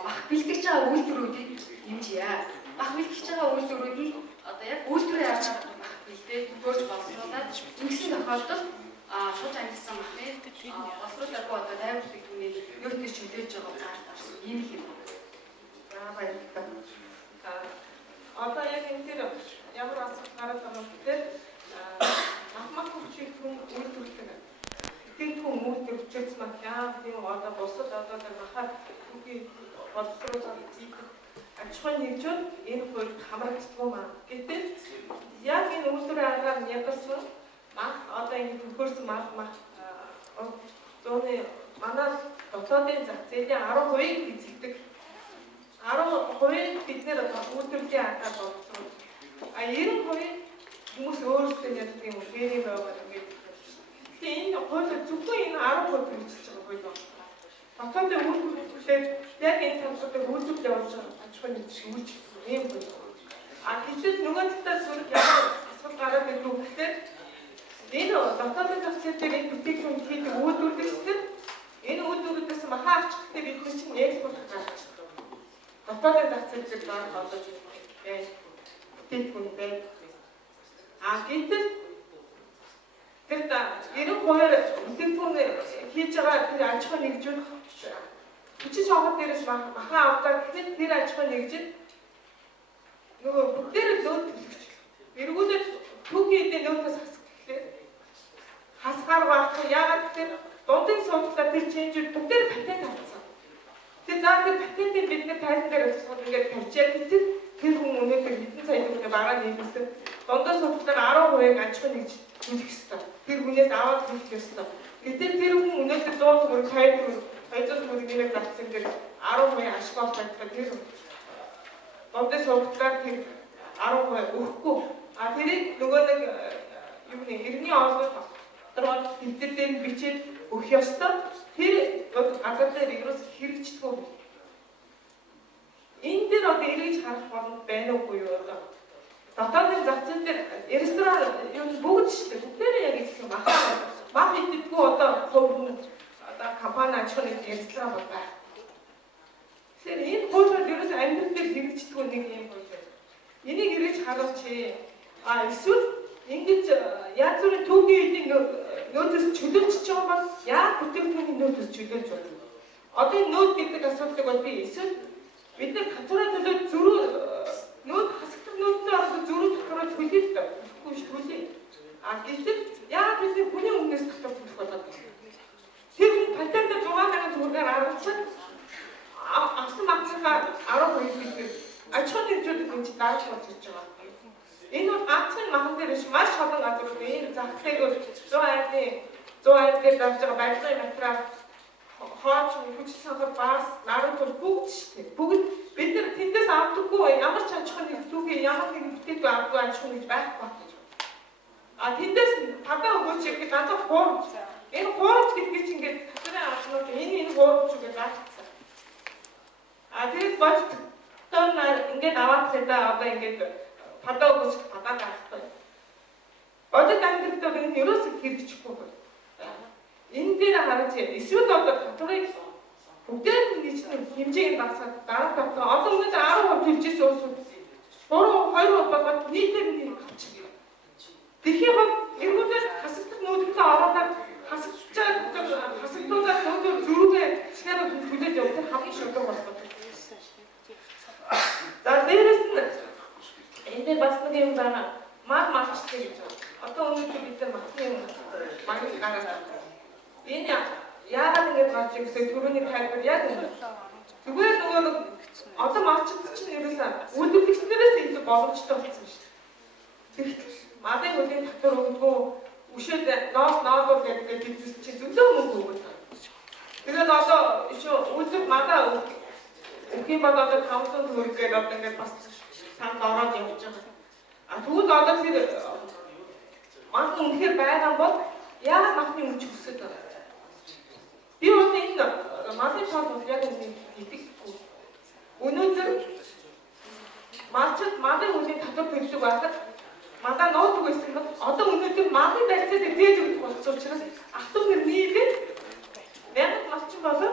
Мах бэлтгэж байгаа үйлдвэрүүдийг хэмжийе. Мах бэлтгэж байгаа үйлдвэрүүдийг одоо яг үйлдвэрийн аргаар мах бэлдээ төгөөж боловсруулаад ингэсэн тохиолдолд шууд амьдсан махны боловсруулаагүй одоо дайр бүртгэгдүүний нөөцөөр чөлөөж байгаа заалт орсон ийм л юм. Одоо яг энэ дээр ямар асуудал гараад байгаа вэ гэхээр мах хүчийг хүн үйлдвэрлэдэг. Тэд хүн үйлдвэрлэж мах яа тийм одоо бусад одоо тэр махаар хүүгийн боловсруулалт хийх аж ахуйн нэгжүүд энэ хуульд хамрагддаг маа. Гэтэл яг энэ үйлдвэрийн аргаар ядарсан мах одоо ингэ төгөөрсөн мах зооны манай дотоодын зах зээлийн 10%-ийг эзэлдэг. 10% бид нэр үйлдвэрлэлийн аргаар боловсруулж. 90% хүмүүс өөрсдөө яддаг юм гэрээ байгаад ингээд. Тэгээ энэ хууль зөвхөн энэ 10% хэрэгжиж байгаа хууль байна. Дотоодын үйлдвэрлэлээр яг энэ салбарт үйлдвэрлэл явуулж байгаа аж ахуйн нэгж үүрч ийм хууль. Гэтэл нөгөө талаас зүрх ямар асуудал гараад ирэх вэ гэхээр энэ дотоодын зах зээл дээр энэ бүтээгдэхүүн хийдэг үйлдвэрлэгчид энэ үйлдвэрлэлээс махаа авчихдаг бид хүн чинь экспорт гаргаж байгаа. Дотоодын зах зээл дээр баг олж бүтээгдэхүүн байна. Гэтэл тэр 90%-аар бүтээгдэхүүн хийж байгаа тэр аж ахуйн нэгжүүд хүчин шоогоо дээрээс махаа авдаг гэхэд тэр аж ахуйн нэгжид нөгөө бүгдээр нөөц төлөгч. Эргүүлээд түүхийн эдийн нөөцөөс хасгаар багтах яагаад гэхээр дундын суудлаа тэр ченжүүд бүгдээр патент авсан. Тэр заа тэр патентыг бид нэр тайлан дээр өсгөх ингээд тавьчаад гэтэл тэр хүн өнөөдөр хэдэн сая төгрөг бараа нэмсэн. Дундын суудлаар 10%-ийг аж ахуйн нэгж төлөх ёстой. Тэр хүнээс аваад төлөх ёстой. Гэтэл тэр хүн өнөөдөр 100 төгрөг, 50 төгрөг, 200 төгрөг нэмээд зарцсан дээр 10% ашиглах байдаг. Тэр дундын суудлаар тэр 10% өгөхгүй. Тэрийг нөгөө нэг юуны иргэний оолгой дотроо тэмдэлээр бичээд өгөх ёстой. Тэр газар дээр ерөөс хэрэгждэггүй. Энэ дээр одоо эргэж харах боломж байна уугүй юу одоо. Дотоодын зах зээл дээр ресторан юу бүгд шүү дээ. Бүгдээр яг ийм мах идэггүй одоо хувь одоо компани аж ахуйн ресторан бол байна. Тэгэхээр энэ хуулиуд ерөөс амьдрал дээр хэрэгждэггүй нэг юм хууль. Энийг эргэж харуулж эсвэл ингэж яаж зүрийн түүхийн эдийн нөөцөөс чөлөөлж байгаа бол яг бүтээгдэхүүний нөөцөөс чөлөөлж байна. Одоо энэ нөөц гэдэг асуудлыг бол би эсвэл бид нар татвараа төлөөд зөрүү нөөц хасагдах нөөцөө ороод зөрүү татвараа төлөж болохгүй шүү дээ. Гэтэл яг бидний хүний өмнөөс татвар төлөх болоод байна. Тэр хүн патентаа 60000 төгрөгөөр авчихсан авсан махцаа 10% бид аж ахуйн нэгжүүдэд энэ дарж болж ирж байгаа. Энэ бол ганцхан махан дээр биш маш олон газрууд энэ зах зээл 100 айлын дээр зарж байгаа барилгын материал хооч хүч санхар баас наран тул бүгд шүү дээ. Бүгд бид нар тэндээс авдаггүй ямар ч аж ахуйн нэг түүхий ямар нэг бүтээгдэхүүн авдаггүй аж ахуйн гэж байхгүй гэж. Тэндээс гадаа өгөөч гэдэг надад хуурамч. Энэ хуурамч гэдэг чинь ингээд татварын авснууд энэ хуурамч гэж заасан. Тэгээд бодтоор ингээд аваад хэдэ одоо ингээд падаа өгөөч падаа гаргахгүй. Одоо амьдралд энэ ерөөсөө хэрэгжихгүй байна. Энэ дээр харж эсвэл одоо татварыг бүгдээр нэгж хэмжээг багасгаад дараа татвар одоо өнөөдөр 10% төлжсэн улсууд 3-2% болоод нийтээр нэг авчих. Тэгэхээ бол эргүүлээд хасагдах нөөцөд ороод хасагдуулаад нөөдөр зөрүүгээ шнараа төлөд явах хамгийн шударга болдог. За дээрээс нь энэ бас нэг юм байна. Марчтай гэж байна. Одоо өнөөдөр бид нар махны гараад байна. Энэ яагаад ингэж гарч ирэх гэсэн түрүүний тайлбар яг үнэ. Зүгээр нөгөө одоо марчд чинь ерөөсөө үйлдвэрлэгчнэрээс илүү боломжтой болсон шүү дээ. Мадын хөлийн татвар өгдөггүй үшээд ноолол гэдэг бизнес чинь зөвлөө мөнгө өгöd. Тэгээд одоо үйлдвэр мадаа өгөх юм бол одоо 500 төгрөг гэдэг одоо ингэж бас санд ороод явж байгаа. Тэгвэл одоо тэр манхан үнэхээр байгаа бол яагаад манхны үнэ өсөж байгаа? Би бол энэ манхны тал бол яг үнэ итгэхгүй. Өнөөдөр малчд малын үеийн татвар төлдөг байхад мандаа нуудаг байсан бол одоо өнөөдөр малын барьцаад зээж өгөх болсон учраас ахтуу нэр нийлээд мянга малчин болоо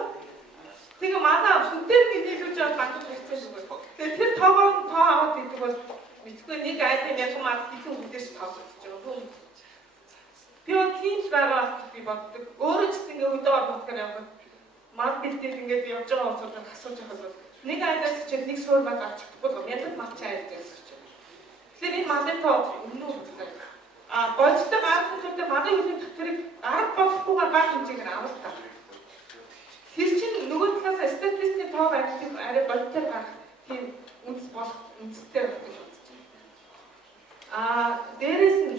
тэгээ манай бүтээл нийлүүлж байгаа банк барьцаад өгөө. Тэгээ тэр тоогоо тоо аваад идэг бол мэдгүй нэг айтай мянга мал ихэнх үдээс тоогож байгаа. Би бол тийм байгаа би боддог. Өөрөө ч ингэ өдөө орохоор яваад мал бэлдээд ингээд явж байгаа хүмүүсээр асууж байхад бол нэг айдаас ч нэг суур баг авч чадахгүй мянган малчин айд гэж хэлж байна. Тэгэхээр энэ малын тоо өмнө үү. Бодтой гайхалтай малын үеийн татварыг арга болохгүйгээр баг хэмжээгээр авах та. Тэр чинь нөгөө талаас статистикийн тоо ажлыг арай бодтой гарах тийм үндэс болох үндэстэй байх гэж бодож байна. Дээрээс нь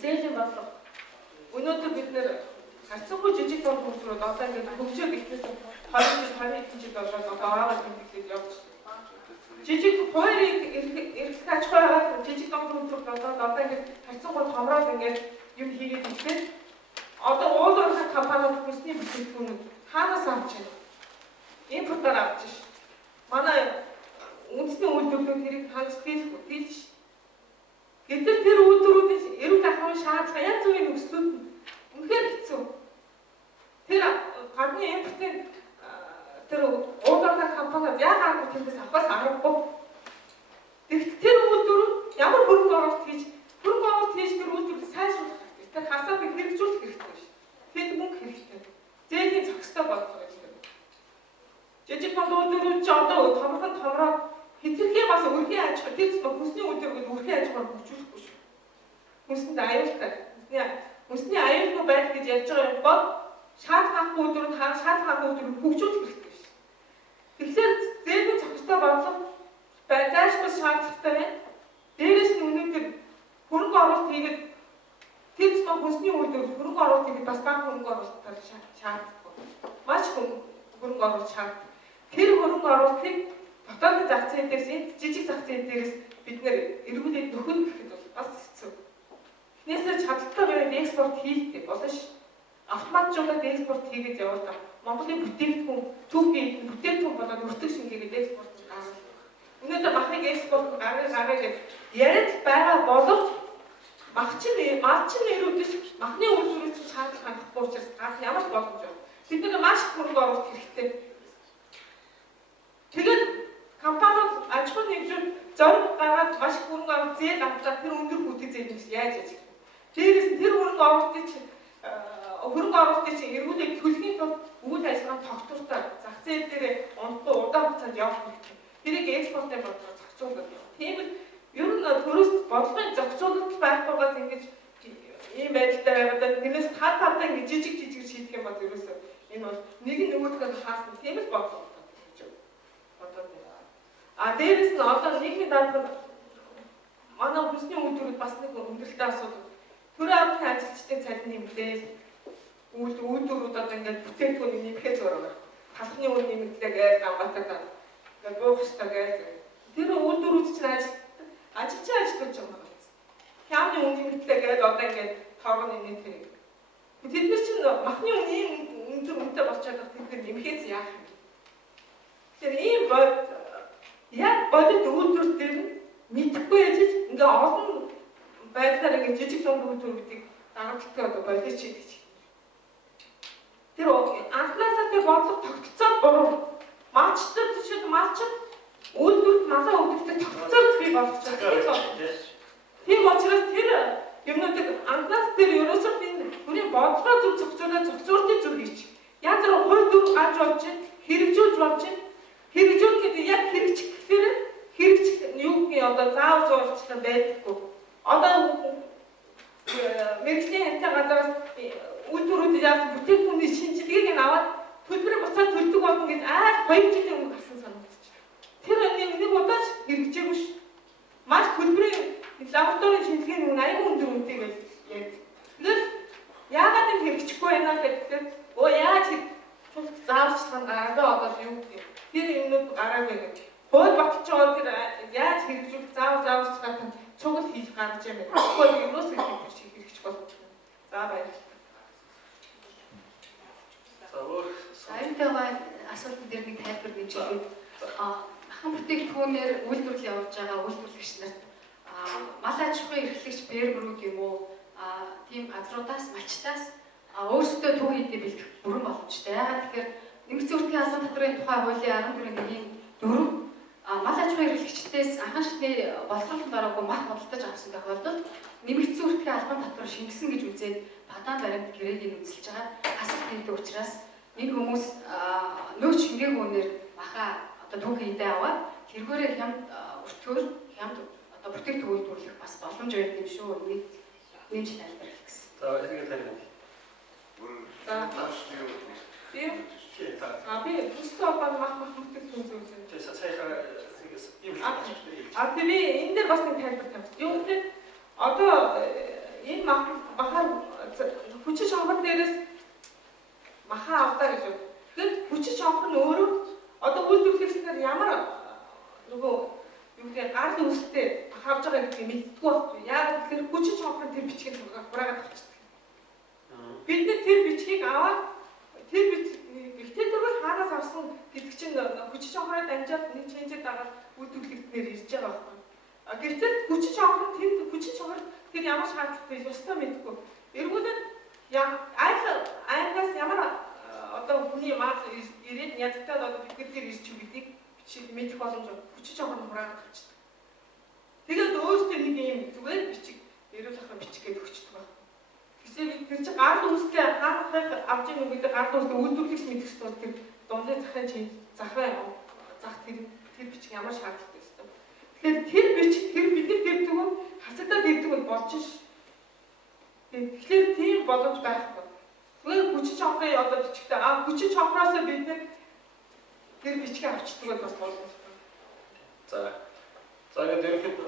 зээлийн бодлого. Өнөөдөр бид нэр харьцангуй жижиг том хүмүүсрүүд одоо ингээд хөгжөө гихнээс 20 жил болоод одоо аваад хэлээд явж байна. Жижиг хоёрыг эрх аж ахуйн жижиг том хүмүүсрүүд одоо ингээд харьцангуй томроод ингээд юм хийгээд ирсэн. Одоо уул уурхай компаниуд хүсний бүтээгдэхүүн хаанаас авч байна? Импортоор авч байна. Манай үндэсний үйлдвэрлэлүүд тэрийг хангаж дийлж. Гэтэл тэр үйлдвэрүүдийн эрүүл ахуйн шаардлага янз бүрийн нөхцлүүд үнэхээр хэцүү. Тэр гадны импортын тэр уурхай компаниуд яагаад тэндээс авахаас аргагүй. Тэгвэл тэр үйлдвэр ямар хөрөнгө оруулалт хийж тэр үйлдвэрлэлийг сайжруулах хэрэгтэй. Тэр хасаа бид хэрэгжүүлэх хэрэгтэй шүү. Тэд мөнгө хэрэгтэй. Зээлийн зохистой болох хэрэгтэй. Жижиг үйлдвэрүүд ч одоо томроод хэтэрхий бас өрхийн аж ахуй тэц хүнсний үйлдвэрүүд өрхийн аж ахуйг хөгжүүлэхгүй шүү. Хүнсэнд аюултай. Хүнсний аюулгүй байдал гэж ярьж байгаа юм бол шаардлага үйлдвэрүүд хөгжүүлэх хэрэгтэй шүү. Тэгэхээр зээлийн зохистой бодлого зайлшгүй шаардлагатай байна. Дээрээс нь өнөөдөр хөрөнгө оруулалт хийгээд тэц хүнсний үйлдвэр хөрөнгө оруулалт хийгээд бас бага хөрөнгө оруулалт шаардлагатай. Маш хөрөнгө оруулалт шаардлагатай. Тэр хөрөнгө оруулалтыг дотоодын зах зээл дээрээс жижиг зах зээл дээрээс бид нэр эргүүлээд нөхөн гэхэд бол бас хэцүү. Эхнээсээ чадaltaй байгаад экспорт хийхдээ болно ш. Автоматжуулаад экспорт хийгээд яваад Монголын бүтээгдэхүүн түүхийн бүтээгдэхүүн болоод өртөг шингээгээд экспорт гаргана. Өнөөдөр махыг экспорт гаргая гэж яриад байгаа боловч малчин нэрүүдээс махны үйлдвэрээс шаардлага хангахгүй учраас гарах ямар ч боломж байна. Бид нар маш их хөрөнгө оруулалт хэрэгтэй. Тэгээд компаниуд аж ахуйн нэгжүүд зориг гаргаад маш их хөрөнгө оруулалт зээл авчаад тэр өндөр бүтэц зээлээс яаж яж. Дээрээс нь тэр хөрөнгө оруулалтыг чинь эргүүлээд төлөхийн тулд үйл ажиллагаа тогтвортой зах зээл дээр унтгүй удаан хугацаанд явах хэрэгтэй. Тэрийг экспортын бодлого зохицуулах. Тийм л ер нь төрөөс бодлогын зохицуулалт байхгүйгээс ингэж ийм байдалтай байгаад тэрнээс тал ингэ жижиг шийдэх юм бол ерөөсөө энэ бол нэг нөгөөдгөө хаасна тийм л бодлого бодоод байна. Дээрээс нь одоо нийгмийн даатгал манай хүнсний үйлдвэрүүд бас нэг өндөрлөлтөй асуудал. Төрийн аврагын ажилчдын цалин нэмэлт үйлдвэрүүд одоо ингээд бүтээгдэхүүн нэмэхээ зураг. Талхны үн нэмэгдлээ гэж гамбатаад ингээд буух хэрэгтэй гэж. Тэр үйлдвэрүүд чинь ажилч байгаа. Хямны үн нэмэгдлээ гэж одоо ингээд тоогоо нэмээд тэр. Тэд нар чинь махны үн ийм өндөр үнэтэй болчиход тэд нар нэмэхээс яах юм. Тэгэхээр ийм яг бодит үйлдвэр дээр мэдхгүй яж ингээ олон байдлаар ингээ жижиг том үйлдвэрүүдийг дарамтлагтай одоо болиж хийж. Тэр анхнаасаа тэр бодлого тогтцоод буруу. Малчдад үйлдвэрт малаа үйлдвэрт тогтцоод бий болгочихсон. Тийм учраас тэр юмнуудыг анхнаас тэр ерөөсөө энэ хүний бодлого зөв зохицуулалтын зөв хийж. Янз бүр хууль дүр гарч болж хэрэгжүүлж болж хэрэгжүүлэх гэдэг яг хэрэгжих гэхээр хэрэгжих юу гэх одоо заав зурчлан байдаггүй. Одоо мэргэжлийн хяналтын газраас үйлдвэрүүд яасан бүтээгдэхүүний шинжилгээг нь аваад төлбөрийг буцаад төлдөг болно гэж 2 жилийн өмнө гарсан санагдчих. Тэр нэг удаач хэрэгжээгүй ш. Маш төлбөрийн лабораторийн шинжилгээний үнэ аюул өндөр үнэтэй гэж ярьдаг. Тэгэхээр яагаад энэ хэрэгжихгүй байна гэхээр яаж зааварчлан гаргаа одоо юу гэх юм. Тэр юмнууд гараагүй гэж. Хууль баталж байгаа тэр яаж хэрэгжүүлэх зааварчлага үүнээр үйлдвэрлэл явуулж байгаа үйлдвэрлэгч нарт мал аж ахуйн эрхлэгч фермерүүд юм уу тийм газруудаас малчтаас өөрсдөө төв хийдэ бэлтгэх бүрэн боломжтой. Яагаад тэгэхээр нэмэгдсэн үртгийн албан татврын тухай хуулийн 14-ийн 4 мал аж ахуйн эрхлэгчдээс анхан шатны боловсролд ороогүй мах худалдаж авсан тохиолдолд нэмэгдсэн үртгийн албан татвар шингэсэн гэж үзээд падаан баримт гэрээгийн үзэлж байгаа асуулт хийдэг учраас нэг хүмүүс нөөц шингээгүй үнээр маха одоо төв хийдэ аваад тэргээрээ хямд өртгөөр хямд одоо бүтээгдэхүүн үйлдвэрлэх бас боломж байдаг юм шүү. Энийг нэмж тайлбарлах гэсэн. За энэ тайлбар. Би бүстэй одоо мах бүтээгдэхүүн зүйлээ. Саяхан би энэ дээр бас нэг тайлбар тавьсан. Юу гэхээр одоо энэ махаар хүчит шонгор дээрээс маха авдаа гэж байна. Тэгэхээр хүчит шонгор нь өөрөө одоо үйлдвэрлэгчдэр ямар нөгөө юу гэдэг гар үүсэлтэй авч байгаа гэдгийг мэддэггүй байхгүй. Яг тэгэхээр хүчит шонгор тэр бичгийг хураагаад авчихдаг. Бид нар тэр бичгийг аваад тэр гэхдээ тэр хаанаас авсан гэдэг чинь хүчит шонгороо дамжаад нэг чэнжээр дагаад үйлдвэрлэгчдэр ирж байгаа байхгүй. Гэтэл хүчит шонгор тэнд хүчит шонгор тэр ямар шаардлагатай ёстой мэдгүй. Эргүүлээд аймагаас ямар одоо хүний мал ирээд ядтаад одоо бид нар ирж үгдийг бичиж мэдэх боломж хүчит шонгор хураагаад авчихдаг. Тэгээд өөртөө нэг юм зүгээр бичиг эрүүл ахын бичиг гэж өгчдөг байна. Гэсэн тэр чинь гар үүсгээ хаахыг авч ийн үгдээ гар үүсгээ үйлдвэрлэгч мэдэх ёстой тэр дунджаа зах тэр бичиг ямар шаардлагатай ёстой. Тэгэхээр тэр бичиг тэр бидний дэрдгүү хасагдаад ирдэг бол болж ш. Тэгэхээр тийм боломж байхгүй. Зүгээр хүчит шонгорын одоо бичигтэй хүчит шонгороос бид нэг тэр бичгийг авчдаг бол бас боломжтой. За ингээд ерөнхийд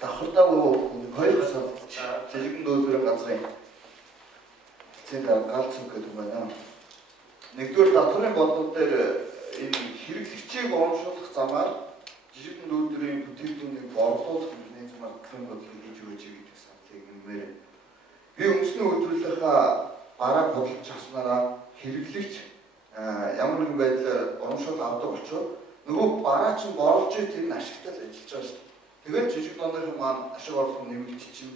давхардаагүй хоёр хасаад жижигэн дүүрэн газрын эцэг галзуу гэдэг юм байна. Нэгдүгээр татварын бодлого дээр энэ хэрэглэгчийг урамшуулах замаар жижигэн дүүрийн бүтээгдэхүүнийг борлуулах хэмжээний замаар татварын бодлого хийж өгөөж гэдэг саналыг нэмээр. Би үндэсний үйлдвэрлэлийнхаа бараа бодлож авснараа хэрэглэгч ямар нэгэн байдлаар урамшуул авдаг учраас нөгөө бараа чинь борлож тэр нь ашигтай л ажиллаж байгаа шүү дээ. Тэгээд жижиг дундын маань ашиг орлого нэмэгдэж чинь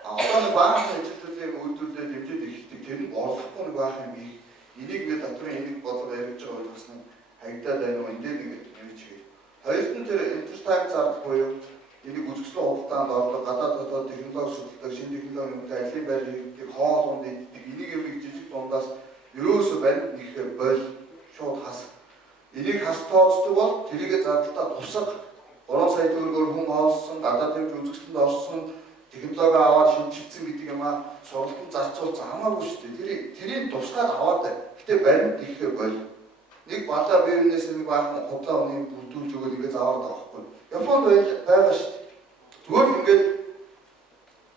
одоо нэг баахан ажилтнуудын үйлдвэрлэлээр дэмжиж ихтэй тэр нь орлохгүй нэг баахан юм. Энийг ингээд татварын энийг бодлого ярьж байгаа бол бас нэг хаягдаад байна уу энэ нэг нэмж хий. Хоёрт нь тэр интертайм зардал буюу энийг үзэсгэлэн худалдаанд орлого гадаад технологи судалдаг шинэ технологиудын алийг байрлалыг хоолунд иддэг энийг юм жижиг дундаас ерөөсөө байна нэг бойл шууд хас. Энийг хас тооцдог бол тэрийгэ зардалтаа тусах 3 сая төгрөгөөр хүн олсон, гадаад хэмж үзэсгэлэнд орсон, технологи аваад шинжилсэн гэдэг юм сургалтанд зарцуулсан хамаагүй шүү дээ. Тэрийг тусгаад аваад бай. Гэтэ баримт ихээр бол нэг балаа биенээс нэг баахан худлаа оны бүрдүүлж өгöd ингээд заавар даахгүй. Японд байгаа шүү дээ. Зүгээр ингээд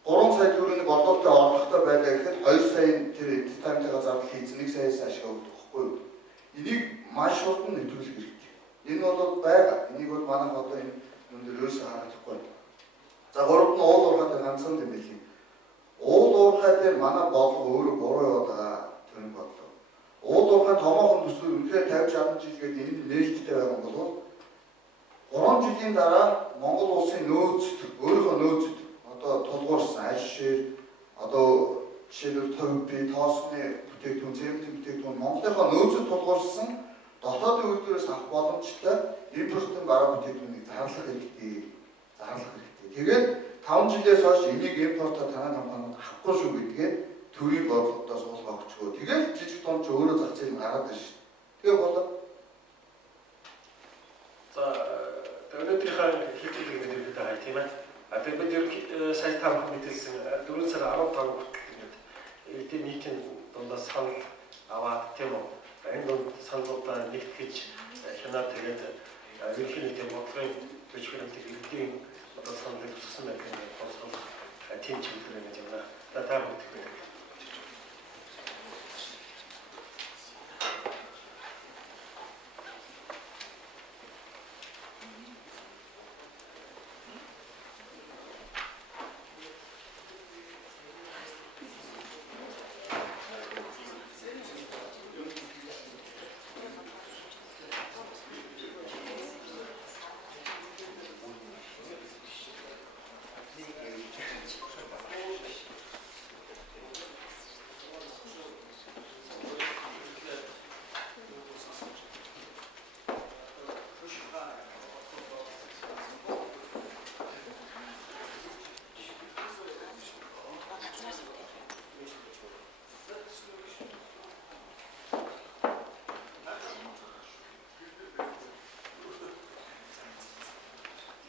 3 сая төгрөгийн бодлоготой орлоготой байлаа гэхэд 2 саяын тэр таймтайгаа зардал хийсэн 1 саяас ашиг авдаг байхгүй юу? Энийг маш хурдан нэвтрүүлэх хэрэгтэй. Энэ бол байгаа. Энийг бол манайх одоо энэ өндөр ерөөсөө харагдахгүй. За гуравт нь уул уурхай ганцхан юм байли. Уул уурхай дээр манай бодлого өөрөө буруу яваад байгаа төрний бодлого. Уул уурхай томоохон төсвөр үнэхээр 50-60 жилгээд энэ нээлттэй байгаа бол 3 жилийн дараа Монгол улсын нөөцт өөрийнхөө нөөцт одоо тулгуурсан аль шир одоо жишээлбэл товь тоосны бүтээгдэхүүн, цементийн бүтээгдэхүүн Монголынхоо нөөцөд тулгуурсан дотоодын үйлдвэрээс авах боломжтой импортын бараа бүтээгдэхүүнийг зарлах хэрэгтэй. Тэгээд 5 жилээс хойш энийг импортоор танай компаниуд авахгүй шүү гэдгээд төрийн бодлогодоо суулгах өгчгөө. Тэгээд жижиг дунд ч өөрөө зах зээл нь гараад байна шүү. Тэгээ болоо. За өнөөдрийнхээ хэлцүүлэг мэдээлэлд байгаа тийм ээ. Тэгээд бид сая таамаг мэдээлсэн 4 сар 15 хүртэл эдийн нийтийн дундаас санал аваад тийм үү. Энэ дунд саналуудаа нэгтгэж хянаад тэгээд ерөнхий нийтийн бодлогын төчхөрлөлтийг эдийн одоо саналыг тусгасан байх юм бол тийм чиглэлээр гэж байна. Та бүхэн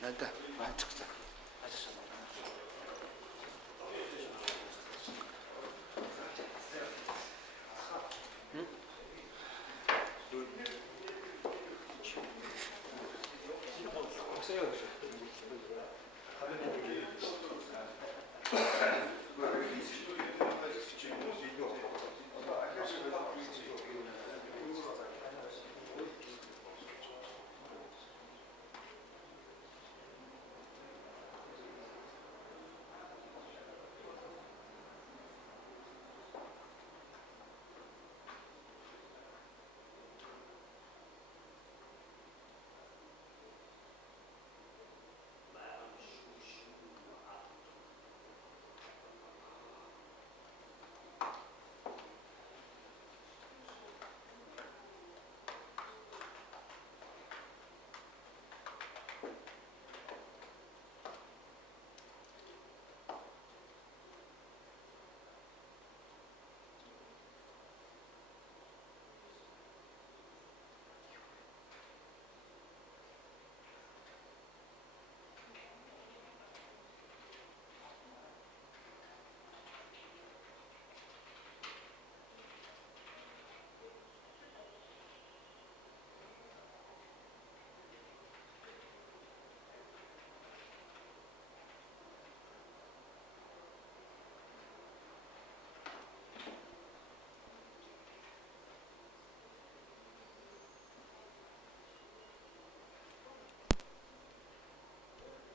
надаа баачихсан.